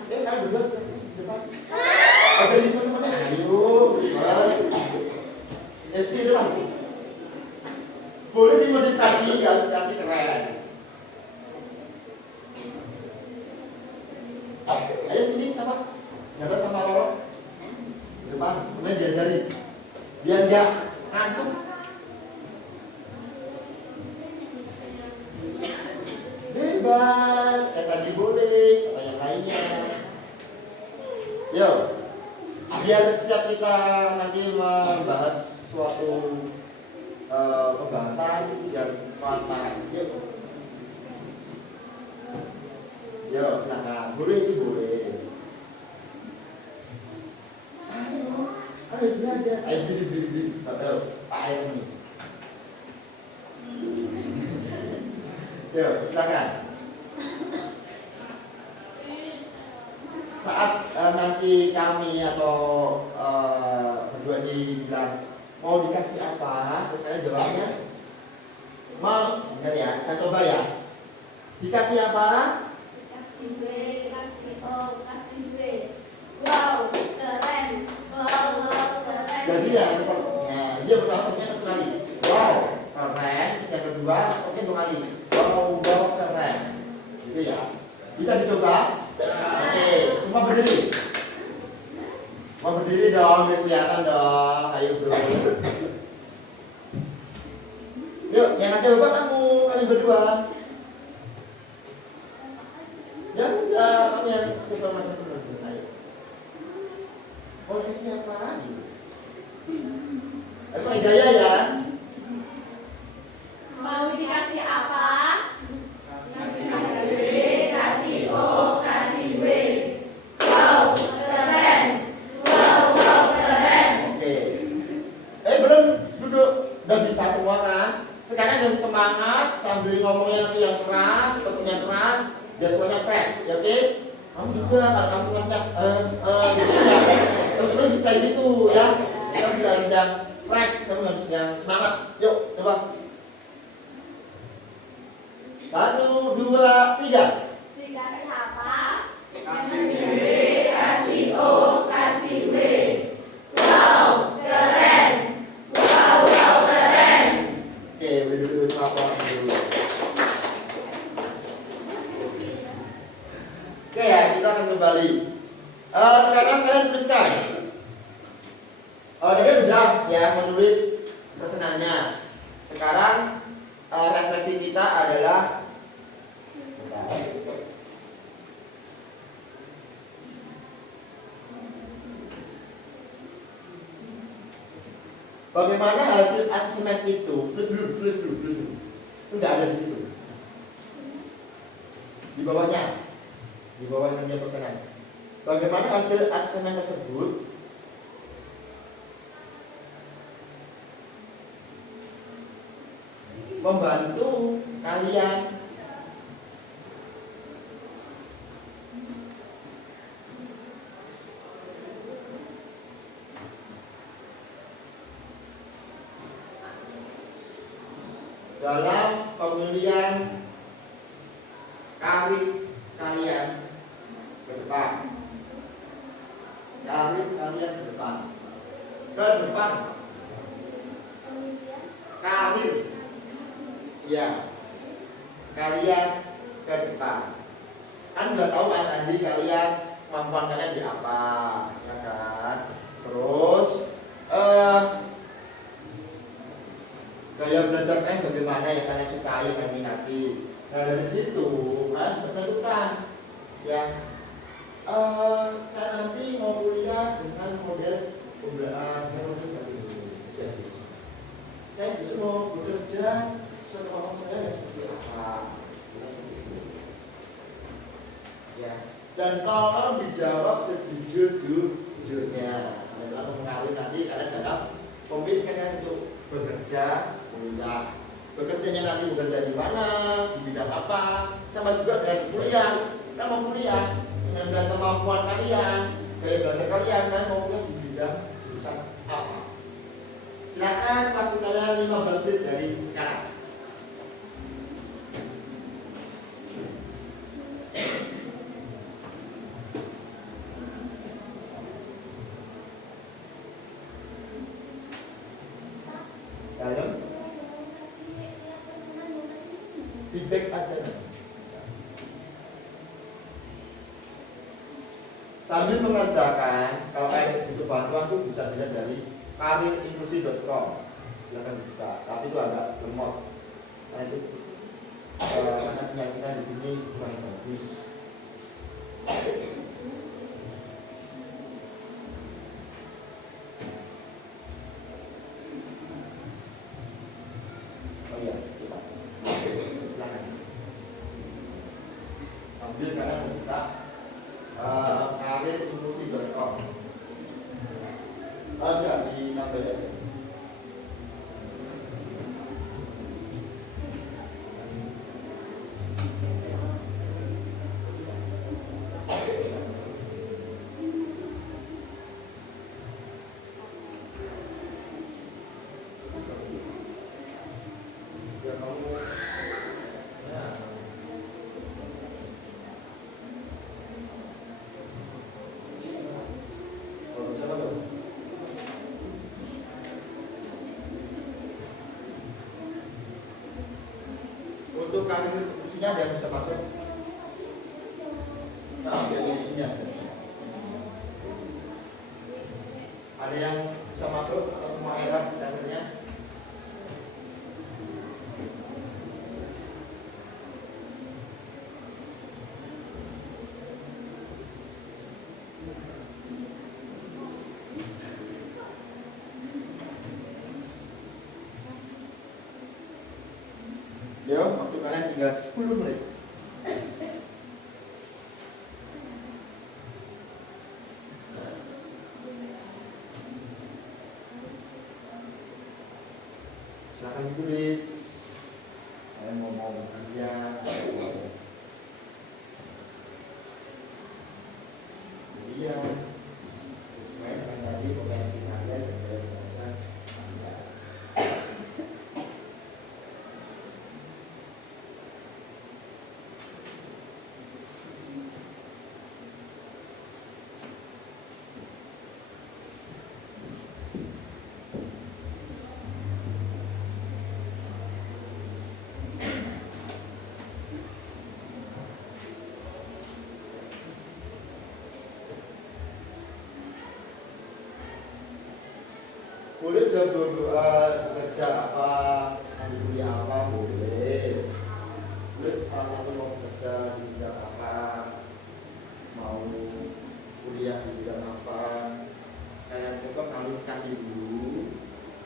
Kalian berdua di depan. Jadi teman-temannya, ayo. Jadi depan. Boleh dimodifikasi, kasih keren. Ayo sini sama Zara sama Roro di depan, kemudian diajari biar dia ngantuk. Bebas, saya tadi boleh atau yang lainnya. Yo, biar setiap kita nanti membahas suatu pembahasan biar sekolah. Yo, silakan. Boleh itu boleh. Ayo, harus belajar. Ayo beli. Pak air ini. Yo, silakan. Saat nanti kami atau berdua ini bilang mau dikasih apa, terus saya jawabnya mau, sebentar ya, kita coba ya. Dikasih apa? Kasih B, kasih O, kasih B. Wow, keren. Wow, keren. Jadi ya, dia pertama satu kali. Wow, keren. Terus yang kedua, oke 2 kali. Wow, keren. Gitu ya. Bisa dicoba? Oke, semua berdiri. Semua berdiri dong, biar kelihatan dong. Ayo bro. Yuk, yang ngasih bapak kalian berdua. Ya udah, kamu yang coba macam dulu. Ayo. Mau kasih apa? Ayo pakai gaya ya. Mau dikasih apa? Kasih B, kasih O, kasih B. Wow, keren. Wow, keren. Oke. Belum duduk. Udah bisa semua kan? Sekarang dengan semangat sambil ngomongnya nanti yang keras, tentunya keras, biar semuanya fresh, ya oke? Kamu juga kalau kamu ngasih gitu ya. Terus kayak gitu ya. Kamu juga harus yang fresh, kamu harus yang semangat. Yuk, coba. 1, 2, 3. Dikasih apa? Kasih B, kasih O, kasih B. Wow, keren. Wow, laporan dulu. Oke ya, kita akan kembali. Sekarang kalian tuliskan. Jadi udah ya menulis pesanannya. Sekarang refleksi kita adalah bagaimana hasil asesmen itu. Tulis dulu. Itu nggak ada di situ. Di bawahnya pesanan. Bagaimana hasil asesmen tersebut membantu kalian dalam pemilihan karir kalian ke depan. Karir kalian ke depan. Karir. Ya. Kalian ke depan. Kan udah tahu kan tadi kalian kemampuan kalian di apa, ya kan? Terus gaya belajar kalian bagaimana yang kalian sukai, yang kalian minati. Nah dari situ kalian bisa tentukan ya saya nanti mau kuliah dengan model pembelajaran seperti ini. Saya justru mau bekerja sesuai kemampuan saya yang seperti apa. Ya. Dan tolong dijawab sejujur-jujurnya. Kalian telah mengenali nanti kalian dalam pemilihan untuk bekerja kuliah. Bekerjanya nanti bekerja di mana, di bidang apa, sama juga dengan kuliah. Kan mau kuliah dengan kemampuan kalian, gaya belajar kalian, kan mau kuliah di bidang jurusan apa. Silakan waktu kalian 15 menit dari sekarang. Feedback aja nih. Sambil mengerjakan, kalau kalian butuh bantuan tuh bisa dilihat dari karirinduksi.com. Silakan dibuka. Tapi itu agak lemot. Karena itu karena sinyal kita di sini kurang bagus. Oh iya, kita. Sambil kalian membuka karirinduksi.com. Ada di nambah aja. Untuk karirinduksinya ada yang bisa masuk. Nah, ini aja. Ada yang bisa masuk atau semua error servernya? Yo, waktu kalian tinggal 10 menit. Silakan ditulis. Saya mau bekerja. Kemudian sesuai dengan tadi potensi kalian dan gaya belajar Anda. bekerja berdoa, bekerja apa, sambil kuliah apa boleh. Boleh salah satu mau bekerja di bidang apa, mau kuliah di bidang apa. Kalian coba klasifikasi dulu,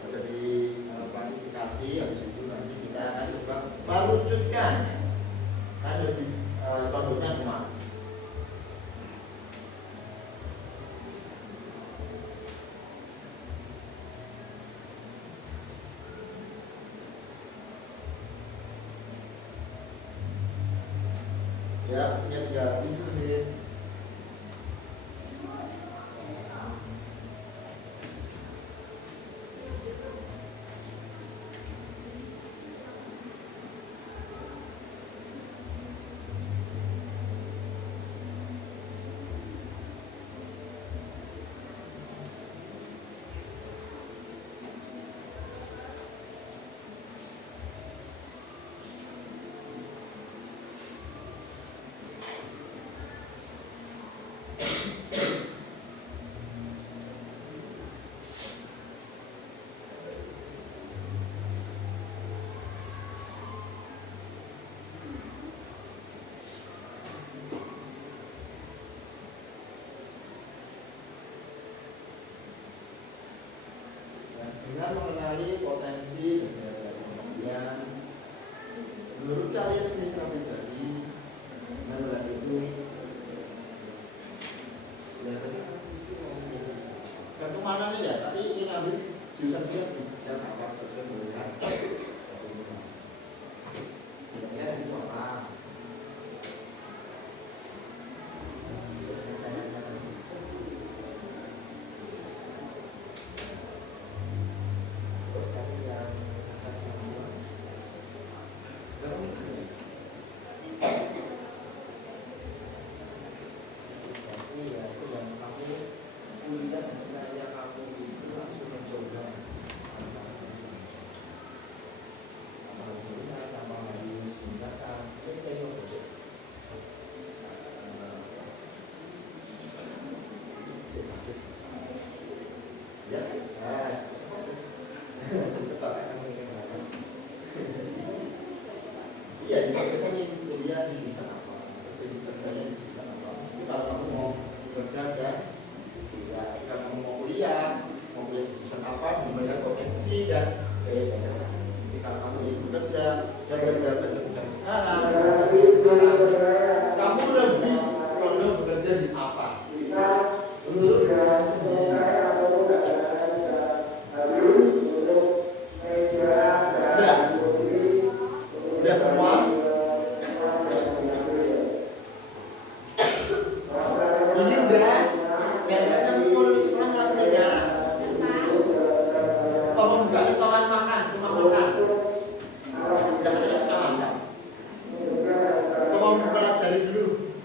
dari klasifikasi habis itu nanti kita akan coba merucutkan. Kan lebih contohnya kemana? Ya, punya 37 menit. Dengan mengenali potensi dan kemudian menurut kalian sendiri secara pribadi menurut itu kan kemana nih ya, tapi ini ambil jurusan juga dan apa sesuai melihat kesimpulan ya itu apa iya di proses ini kuliah di jurusan apa, jadi kerjanya di jurusan apa. Tapi kalau kamu mau bekerja kan bisa, kalau kamu mau kuliah di jurusan apa, melihat potensi dan pelajaran. Jadi kalau kamu ingin bekerja dan belajar sekarang, kamu lebih condong bekerja di apa? Menurut kamu sendiri. Udah semua. Ini udah. Kayaknya kan lulus sekolah kelas 3. Kamu buka restoran makan, rumah makan. Udah ada suka masak. Kamu pelajari dulu.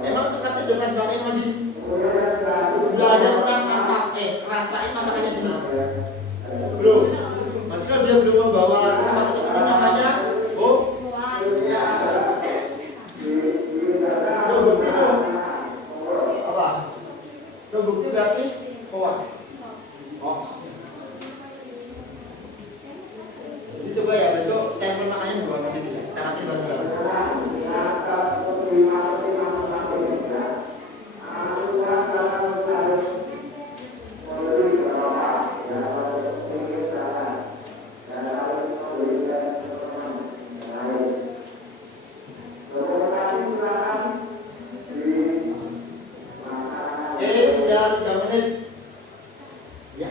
Emang suka sih dengan bahasa Indonesia? Udah ada pernah masak, rasain masakannya dulu. Belum. Berarti kalau dia belum membawa sesuatu ke sini namanya bukti dong. Apa? Bukti berarti hoax. Jadi coba ya besok sampel makannya dibawa ke sini. Saya kasih bareng-bareng. Udah 3 menit. Ya.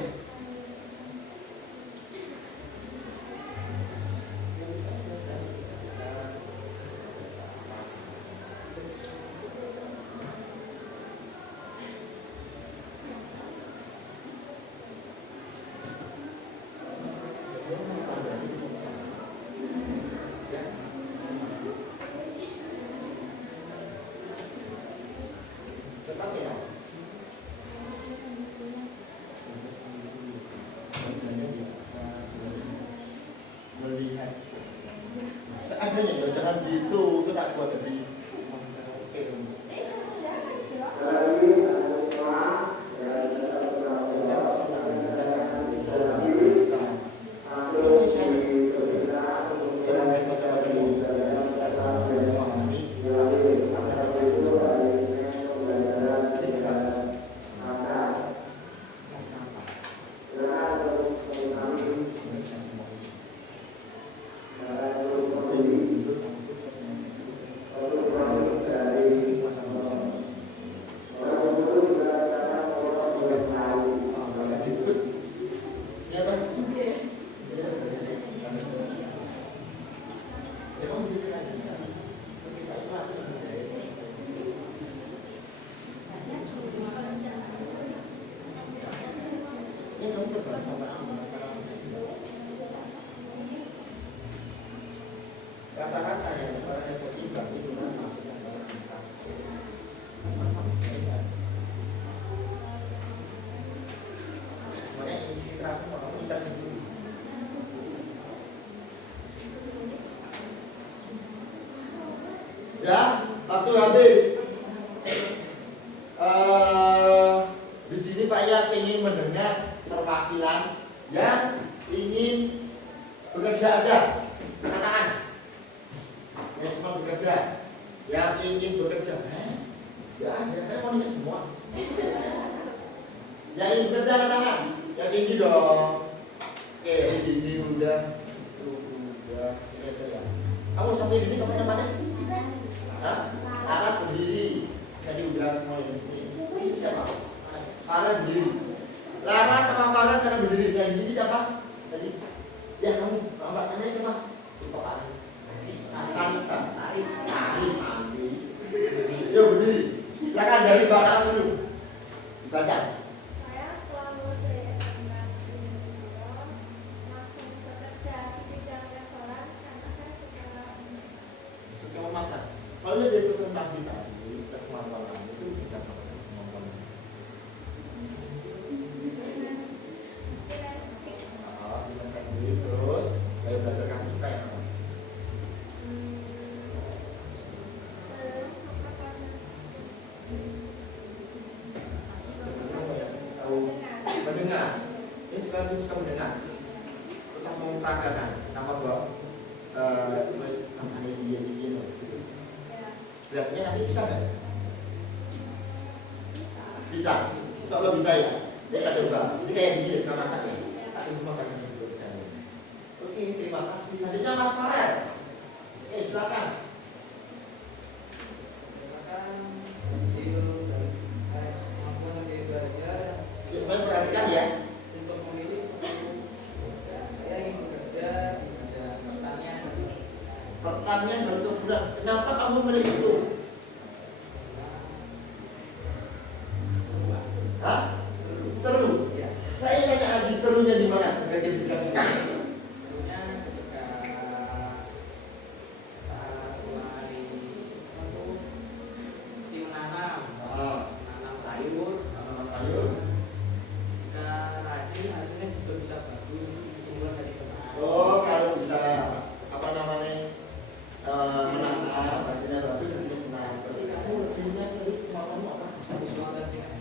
Tetap ya. Melihat seadanya ya, jangan gitu, itu tak buat jadi oke. Kata-kata yang orang SPI bagi itu kan maksudnya adalah makanya ini terasa kalau kita sendiri. Ya, waktu habis. Di sini Pak Ya ingin mendengar perwakilan yang ingin bekerja aja, katakan. Yang cuma bekerja, yang ingin bekerja, ya, saya mau nikah semua. Yang ingin bekerja katakan, yang tinggi dong. Oke, ini udah, ya. Kamu sampai ini sampai mana? Hah? Atas berdiri. Tadi udah semua ini sini. Ini siapa? Farah berdiri. Lara sama Farah sekarang berdiri. Nah di sini siapa? Tadi? Ya kamu. Mbak Anda siapa? Lupa Pak. Santa. Santi. Yuk berdiri. Silakan dari Mbak Lara dulu. Baca. Saya setelah lulus dari SMA langsung bekerja di bidang restoran karena saya Suka memasak. Kalau dari presentasi tadi, tes kemampuan kamu itu tidak pakai kemampuan. Terus, gaya belajar kamu suka yang apa? Mendengar. Ini suka mendengar. Terus langsung memperagakan. Tanpa bawa Mas Anies dia loh. Kelihatannya nanti bisa nggak? Bisa. Insya Allah bisa ya. Kita coba. Ini kayak gini sekarang masaknya. Tapi masaknya juga bisa. Oke, terima kasih. Tadinya Mas Farel. Oke, silakan. Yuk, saya perhatikan ya. Untuk memilih suatu saya ingin bekerja ada pertanian. Pertanian bentuk bulan. Kenapa kamu milih itu? Hah? Seru. Ya. Saya tanya lagi serunya di mana? Bekerja di bidang itu. Sebenarnya ketika saat mulai menanam sayur, Ayo. jika rajin hasilnya juga bisa bagus, kesimpulan dari sana. Oh, kalau bisa apa namanya menang hasilnya bagus, nanti senang. Berarti kamu lebihnya dari kemampuanmu apa? Visual dan teknis.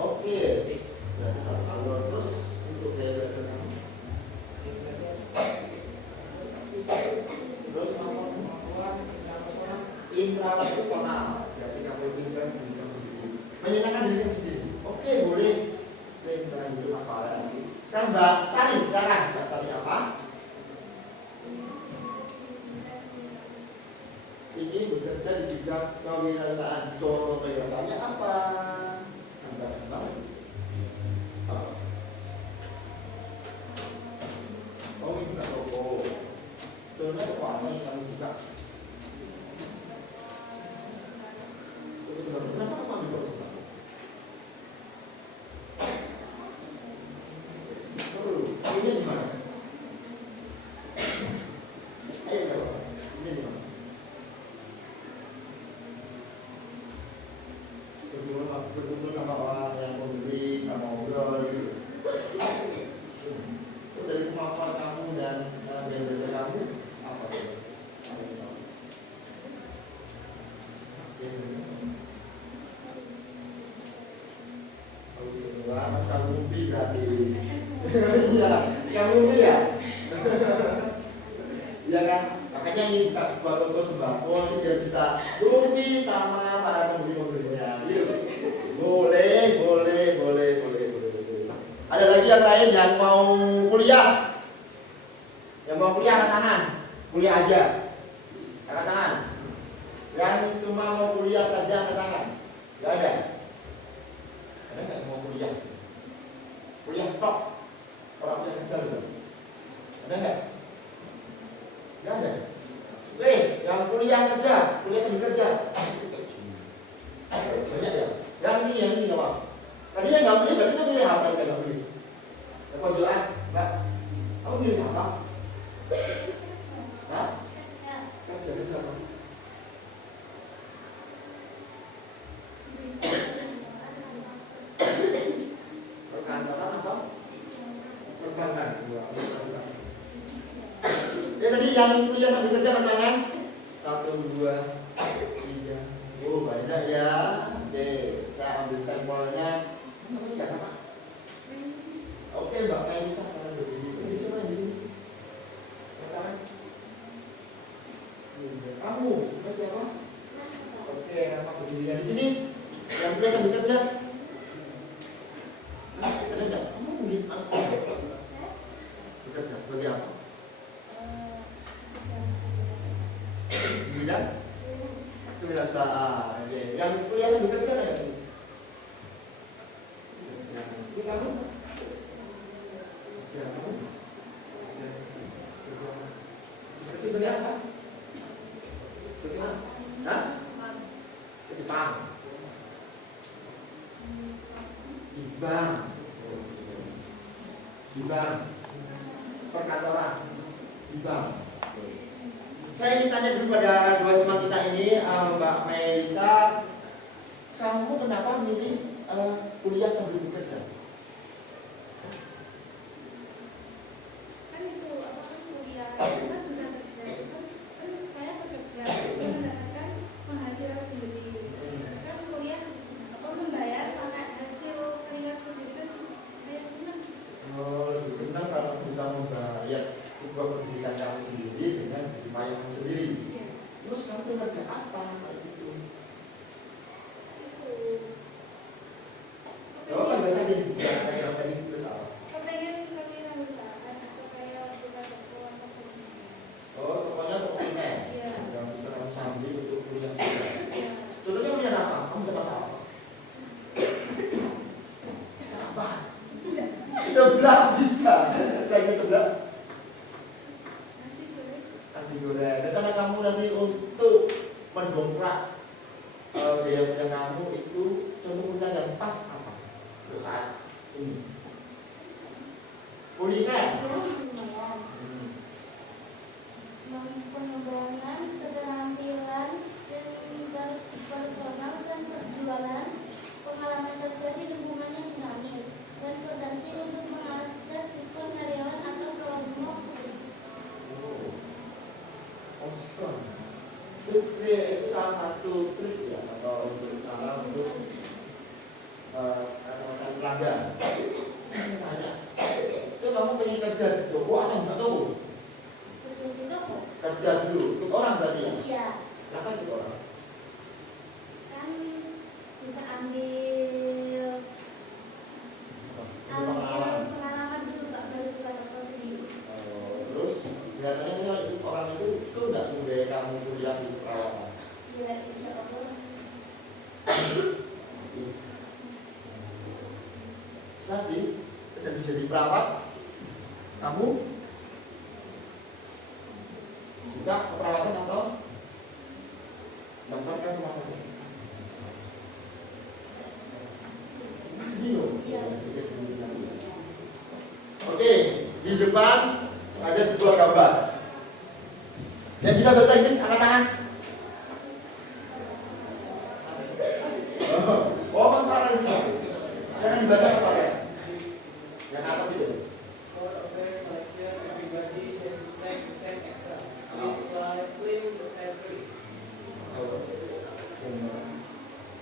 Oke, berarti satu tahun terus untuk biaya belajar kamu. Terus Kemampuan personal. intrapersonal, berarti kamu lebih kan diri kamu sendiri, menyenangkan diri kamu sendiri. Oke, boleh. Saya serang dulu Mas Farel. Sekarang Mbak Sari, silakan. Mbak Sari apa? Ini bekerja di bidang kewirausahaan. Contoh kewirausahaannya apa? Mbak banget. Oh, ini bukan toko. Contohnya toko apa yang kamu buka? Toko sembako. Kenapa kamu ambil toko sembako? Seru. Ini di mana? Ayo jawab. Ini di mana? Berkumpul sama orang yang membeli, sama ngobrol gitu. Itu dari kemampuan kamu dan gaya belajar kamu apa itu? Wah, kamu mimpi berarti. Iya, kamu mimpi ya. Iya kan? Makanya ini buka sebuah toko sembako ini biar bisa rugi sama para pembeli-pembelinya. Gitu. Boleh. Ada lagi yang lain yang mau kuliah? Yang mau kuliah angkat tangan. Kuliah aja. Angkat tangan. Yang cuma mau kuliah saja angkat tangan. Gak ada. Ada nggak yang mau kuliah? Kuliah tok. Orang kuliah kecil gitu. Ada nggak? Nggak ada. Oke, yang kuliah kerja, kuliah sambil kerja. Banyak ya. Yang ini apa? Tadi yang nggak beli, berarti itu kuliah apa yang nggak beli? Pojokan milih apa? Hah? Kerja apa? Perkantoran atau perbankan? Tadi yang kuliah sambil kerja tangan 1, 2, 3. Oh banyak ya. Oke, saya ambil sampelnya. Nama siapa Pak? Oke Mbak Melisa sekarang berdiri. Di sini di sini. Tangan. Kamu, nama siapa? Oke, nama berdiri di sini. Yang kuliah sambil kerja. Ada nggak? Kamu mungkin bekerja sebagai apa? Bidang kewirausahaan. Oke. Yang kuliah sambil kerja ya? Ini kamu? Kerja kamu? Kerja sebagai apa? Bagaimana? Hah? Ke Jepang. Di bank. Perkantoran. Di bank. Saya ingin tanya dulu pada dua teman kita ini, Mbak Melisa, kamu kenapa milih kuliah sambil bekerja? Kan itu apa kuliah kan juga kerja kan saya bekerja saya mendapatkan penghasilan sendiri terus kan kuliah apa membayar pakai hasil keringat sendiri kan kayak senang. Oh, lebih senang kalau bisa membayar sebuah pendidikan kamu sendiri dengan jeripaya kamu sendiri. Terus kamu bekerja apa kayak gitu? Oh, kan biasa jadi bukan kayak tadi terus apa? Kepengen kewirausahaan atau kayak buka toko atau gimana? Oh, pokoknya toko kuliner. Iya. Yang bisa kamu sambil untuk kuliah. Iya. Contohnya kuliah apa? Kamu bisa masak apa? Sabar. Sebelah bisa. Saya ke sebelah. Nasi goreng. Nasi goreng. Rencana kamu nanti untuk mendongkrak biaya kamu itu contohnya yang pas apa? Untuk saat ini. Kuliner. Pengembangan keterampilan dan personal dan perjualan, pengalaman kerja di lingkungan yang dinamis, dan potensi untuk mengakses diskon karyawan atau promo khusus. Diskon. Itu salah satu trik ya atau untuk cara untuk menekan pelanggan. Saya tanya, itu kamu pengen kerja di toko atau enggak toko? Kerja di toko? Kerja dulu, untuk orang berarti ya? Iya. Kenapa itu orang? Kan bisa ambil pengalaman dulu Pak, baru buka toko sendiri. Terus kelihatannya orang itu enggak membiayai kamu kuliah di perawatan. Ya, insya Allah. Bisa sih, jadi perawat. Kamu buka keperawatan atau daftarkan rumah sakit? Masih bingung? Iya. Oke, di depan ada sebuah gambar. Yang bisa bahasa Inggris angkat tangan. Oh, Mas Farhan bisa. Saya akan baca Mas Farhan. Yang atas itu. For a fair selection, everybody has to take the same exam. Please clean every.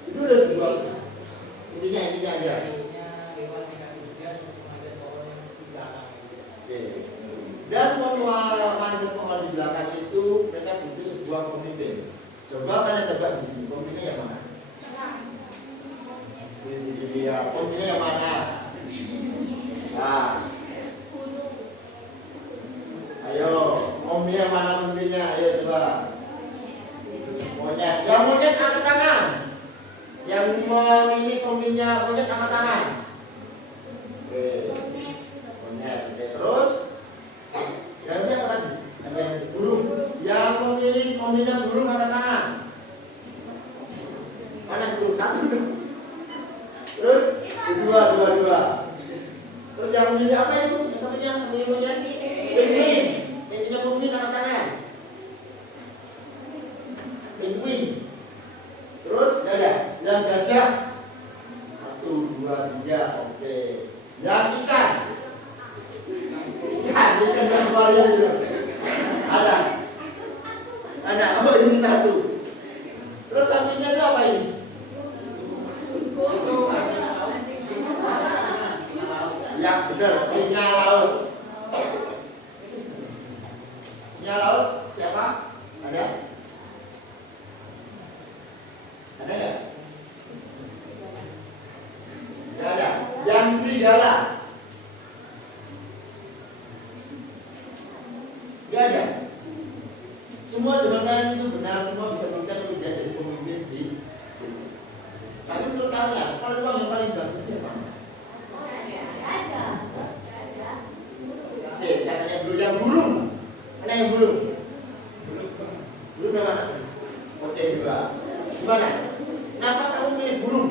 Itu udah sebuah intinya aja. Artinya Dewan dikasih tugas untuk mengajar pohon yang di belakang. Oke. Dan memanjat pohon di belakang itu mereka butuh sebuah pemimpin. Coba kalian tebak di sini, pemimpinnya yang mana? Ini ya, pemimpinnya yang mana? Nah, ayo, pemimpinnya yang mana pemimpinnya? Ayo coba. Monyet, yang monyet angkat tangan. Yang ini pemimpinnya monyet angkat tangan. Oke. Monyet. Oke, terus yang ini apa tadi? Yang burung. Yang memilih pemimpinnya burung angkat tangan. Mana burung? Satu dong. Terus dua. Terus yang memilih apa itu? Yang satunya memilih monyet. ikan bervaria gitu. Ada. Ada. Oh ini satu. Terus sampingnya itu apa ini? Ya benar, singa laut. Singa laut siapa? Ada? Ada nggak? Nggak ada. Yang serigala? Nggak ada. Semua jawaban kalian itu benar, semua bisa membuktikan untuk dia jadi pemimpin di sini. Tapi menurut kalian, peluang yang paling bagus itu apa? Saya tanya dulu yang burung. Mana yang burung? Burung yang mana? Oke, dua. Gimana? Kenapa kamu milih burung?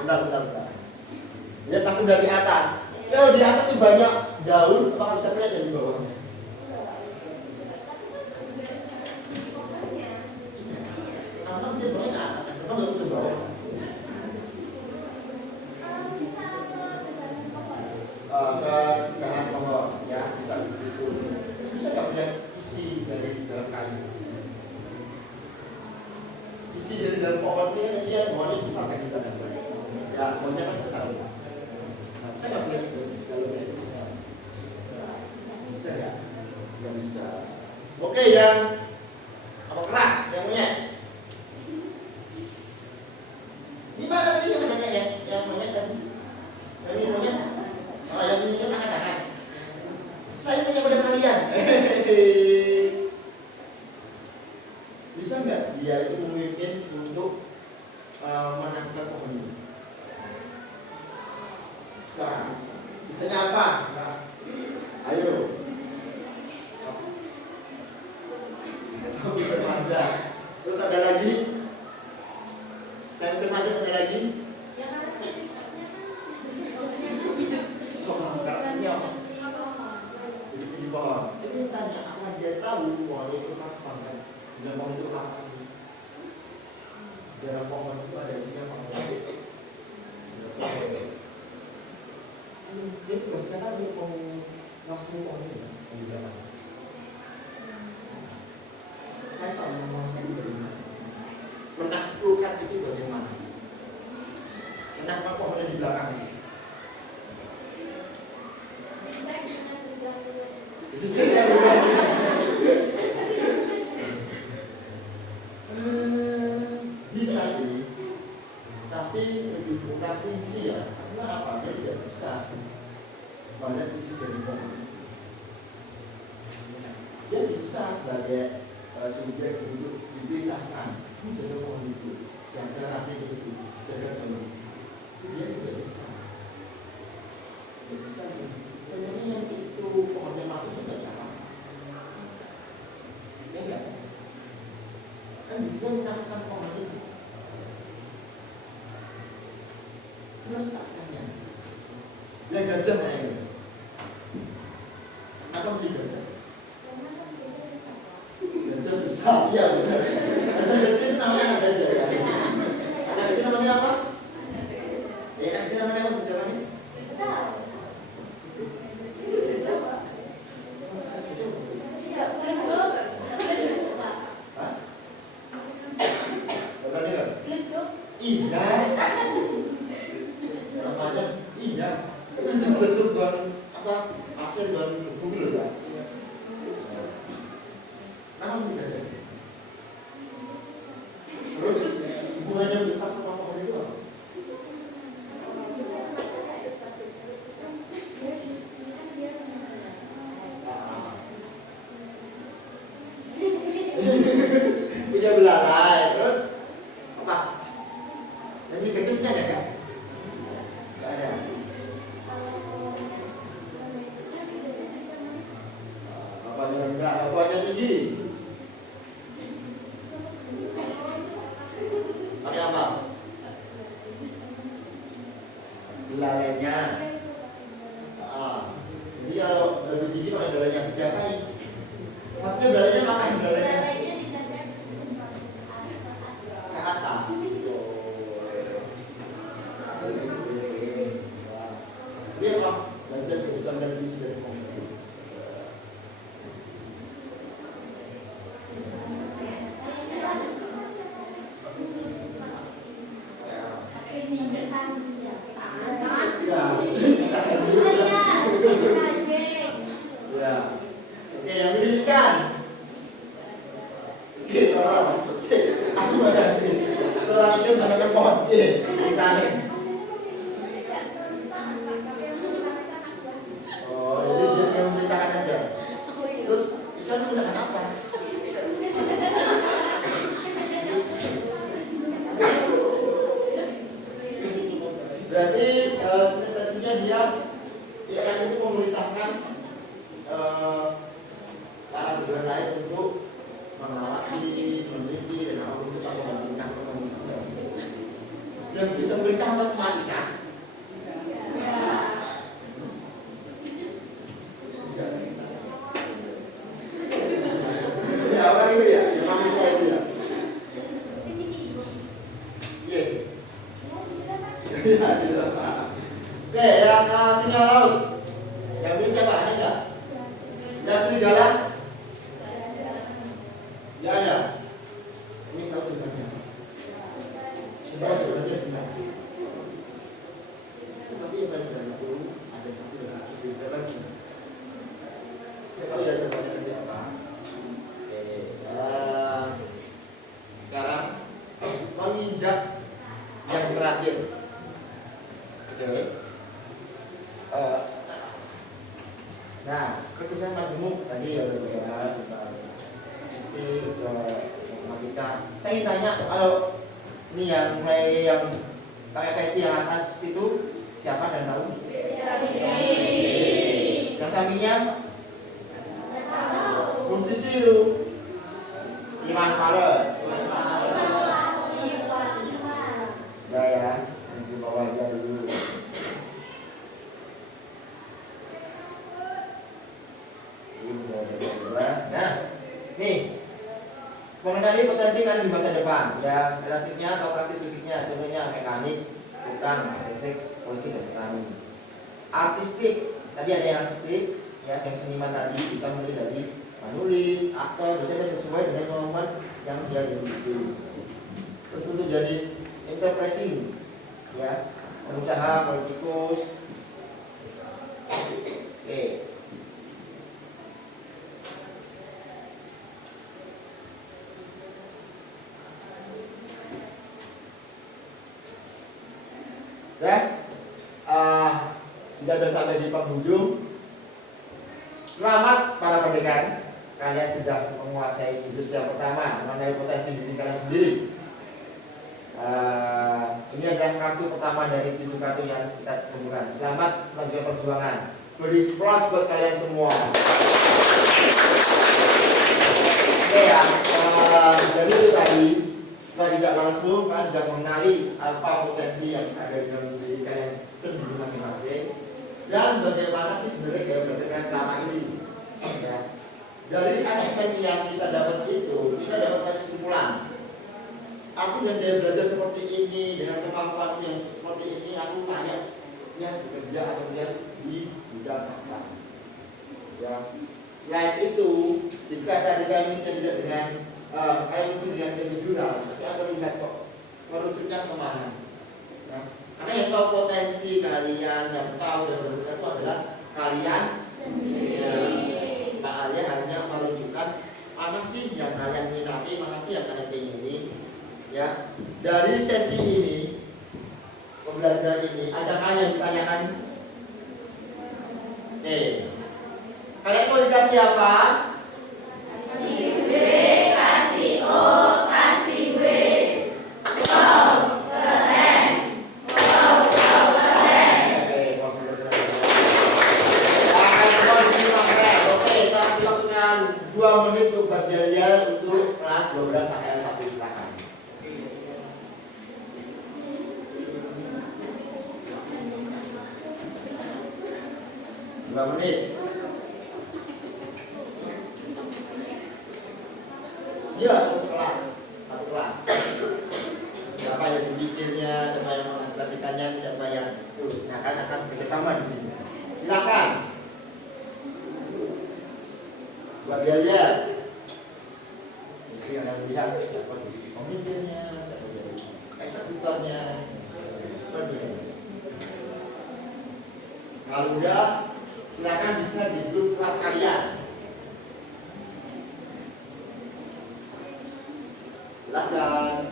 Bentar. Lihat langsung dari atas. Kalau di atas itu banyak daun, apakah bisa terlihat dari bawahnya? Karena dia banyak atas, kenapa nggak butuh bawah? Ke dahan pohon, ya bisa di situ. Bisa nggak punya isi dari dalam kayu? Isi dari dalam pohon ini dia pohonnya besar kan kita dapat. Ya pohonnya kan besar. Nah, bisa nggak punya itu kalau dia bisa? Bisa ya? Nggak bisa. Oke, yang apa kerak? Yang monyet? Di mana tadi yang monyet ya? Yang monyet tadi? Yang monyet? Oh, yang ini kan anak-anak. Saya tanya pada kalian. Bisa nggak dia itu memimpin untuk menangkap pohon ini? Bisa. Bisanya apa? Ayo. Bisa remaja. Terus ada lagi? Selain remaja ada lagi? Di pohon. Ini tanya apa dia tahu pohon itu khas banget. Dan pohon itu apa sih? Dalam pohon itu ada isinya apa? Dia terus cara dia mau langsung pohon ini di dalam. Kayak kalau menguasai itu bagaimana? Menaklukkan itu bagaimana? Menaklukkan pohonnya di belakang ini. Bisa sih, tapi lebih kurang rinci ya. Karena apa? Dia tidak bisa melihat isi dari pohon. Dia bisa sebagai subjek duduk diperintahkan jaga pohon itu, jaga ranting itu, jaga pohon. Dia tidak bisa. Tidak bisa. Sebenarnya yang itu pohonnya mati itu tidak bisa apa-apa. Ya enggak? Kan bisa menaklukkan pohon itu. Terus tak tanya, yang gajah mana ini? Kenapa beli gajah? Gajah besar, iya benar. Gajah itu namanya anak gajah ya. Anak gajah namanya apa? Ya anak gajah namanya apa? Gajah namanya? Iya. Namanya iya. Itu bentuk tuan apa? Pasir tuan Google ya. Nama bisa jadi. Terus hubungannya besar sama pohon itu apa? Punya belalai. Terus apa? Yang di kecilnya ada kan? Nggak ada. Apanya rendah, apanya tinggi? Pakai apa? Belalainya. Jadi kalau lebih tinggi pakai belalainya siapa ini? Maksudnya belalainya makan belalainya ke atas. Ulangi. Oh, jadi dia yang memerintahkan aja. Terus ikan memerintahkan apa? Berarti sintetisnya dia ikan itu memerintahkan para pejabat lain untuk mengawasi, meneliti, dan untuk membandingkan kemungkinan. Yang bisa memerintah apa cuma ikan? Ya orang itu ya, yang manusia itu ya. Iya. Ya, tidak apa. Oke, yang sinyal laut. Yang bisa siapa? Ada nggak? Yang serigala? Ya ada. Ini tahu jawabannya. Semua jawabannya benar. Tapi yang paling benar itu ada satu yang harus berbeda lagi. Kita tahu ya jawabannya nanti apa. Oke. Sekarang menginjak yang terakhir. Oke. Nah, kerjaan majemuk tadi ya udah bahas tentang matematika. Saya ingin tanya, kalau ini yang mulai yang pakai peci yang atas itu siapa dan tahu? Yang sampingnya? Musisi itu Iwan Fals. Ya, di bawah aja dulu. Nah, nih mengenali potensi kan di masa depan, ya realistiknya atau praktis fisiknya, contohnya mekanik, tukang, listrik, polisi dan petani. Artistik, tadi ada yang artistik, ya yang seniman tadi bisa mulai dari menulis, aktor, biasanya sesuai dengan kemampuan yang dia miliki. Terus untuk jadi enterprising, ya pengusaha, politikus. Oke. Sudah sampai di penghujung. Selamat para pendengar, kalian sudah menguasai jurus yang pertama mengenai potensi diri kalian sendiri. Ini adalah kartu pertama dari 7 kartu yang kita temukan. Selamat melanjutkan perjuangan. Beri plus buat kalian semua. Oke ya, jadi itu tadi. Setelah tidak langsung, kalian sudah mengenali apa potensi yang ada di dalam diri kalian sendiri masing-masing. Dan bagaimana sih sebenarnya gaya belajar kalian selama ini? Ya. Dari aspek yang kita dapat itu, kita dapatkan kesimpulan. Aku yang gaya belajar seperti ini dengan kemampuan yang seperti ini, aku layaknya bekerja atau kerja di bidang apa? Ya. Selain itu, jika tadi kalian tidak dengan kalian dengan kejujuran, pasti akan lihat kok merujuknya kemana. Ya. Karena yang tahu potensi kalian, yang tahu dan berusaha itu adalah kalian sendiri. Kalian hanya menunjukkan mana sih yang kalian minati, mana sih yang kalian ingini. Ya, dari sesi ini, pembelajaran ini, adakah yang ditanyakan? Oke, kalian mau dikasih apa? Kasih B, kasih O, kasih W. Untuk kelas 12 sampai 1 silakan. Menit. Iya, satu sekolah, satu kelas. Siapa yang memikirnya, siapa yang mengekspresikannya, siapa yang akan bekerjasama di sini. Silakan. Buat dia. Yang akan lihat siapa jadi pemimpinnya, siapa jadi eksekutornya. Kalau udah, silakan bisa di grup kelas kalian. Silakan.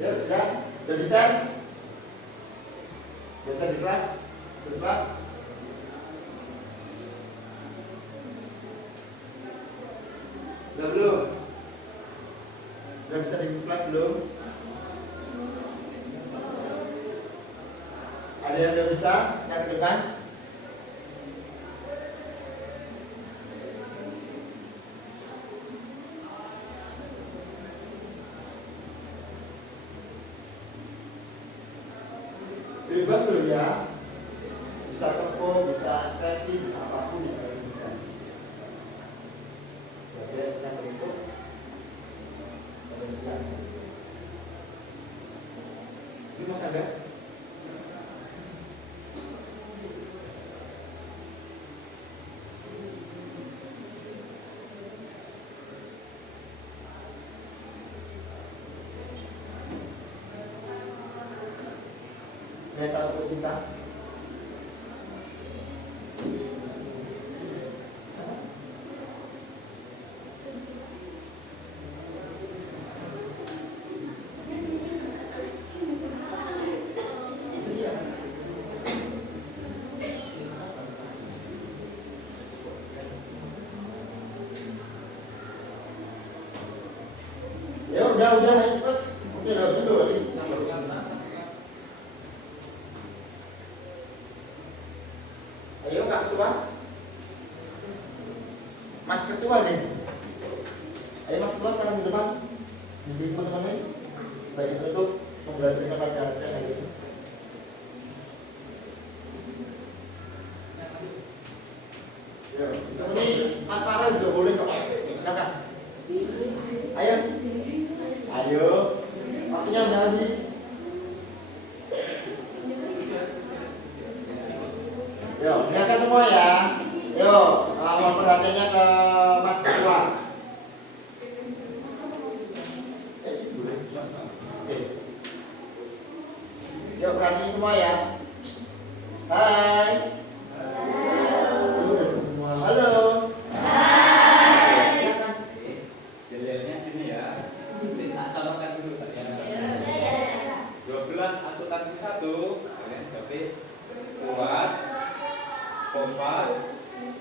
Ya sudah desain. Biasa di kelas. Di kelas. Udah belum? Udah bisa di kelas belum? Ada yang udah bisa? Silakan ke depan. Bebas loh ya, bisa tepuk, bisa ekspresi, bisa apapun yang kalian inginkan. Sebagai yang bentuk siap. Ini Mas Angga. Saya tahu cinta. Ya udah ayo cepet. Oke, udah habis loh lagi. Ayo Kak Ketua. Mas Ketua nih. Ayo Mas Ketua sekarang di depan. Jadi teman-teman ini sebagai penutup pembelajaran pada saya hari ini. Ya, ini Mas Farel juga boleh kok. Silakan. Ayo. Ayo. Waktunya udah habis. Yo, dengarkan semua ya. Yo, mohon perhatiannya ke Mas Ketua. Oke. Yo, perhatian semua ya. Hai. Halo. Semua. Halo. Hai. Silakan. Detailnya ini ya. Kita contohkan dulu Pak ya. 12 akuntansi 1, kalian jawab kuat, kompak,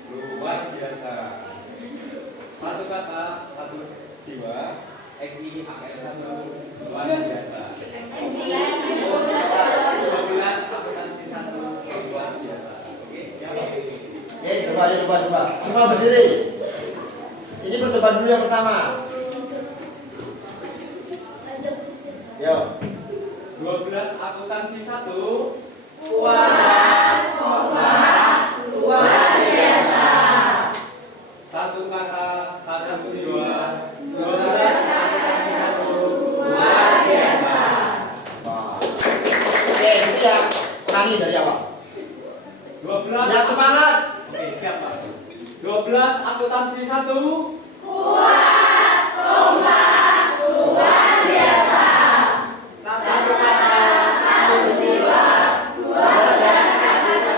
luar biasa. Satu kata, satu jiwa, XIAL1 luar biasa. 12 akuntansi 1 luar biasa. Oke, siap. Oke, coba. Semua berdiri. Ini percobaan dulu yang pertama. Yo. 12 akuntansi 1 Kuat, kompak, luar biasa. satu kata, satu jiwa. 12 akuntansi 1 luar biasa. Wah. Oke, siap. Ulangi dari awal. 12 Yang semangat. Oke, siap Pak. 12 akuntansi 1 Kuat, kompak, luar biasa. satu kata, Satu jiwa, 12 kata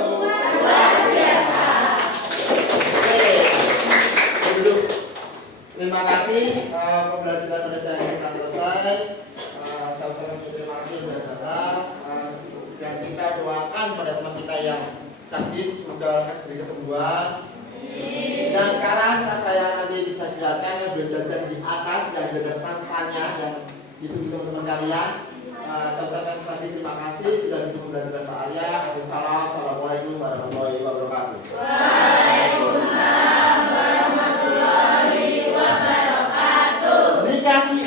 luar biasa. Oke. Dulu. Terima kasih pembelajaran pada saya kita selesai. Sama-sama terima kasih sudah datang. Dan kita doakan pada teman kita yang sakit semoga diberi kesembuhan. Dan sekarang setelah saya nanti bisa silakan berjajan di atas yang ada stand-standnya yang ditunggu teman-teman kalian. Saya ucapkan tadi terima kasih sudah ikut pembelajaran Pak Arya. Assalamualaikum warahmatullahi wabarakatuh. Waalaikumsalam warahmatullahi wabarakatuh. Dikasih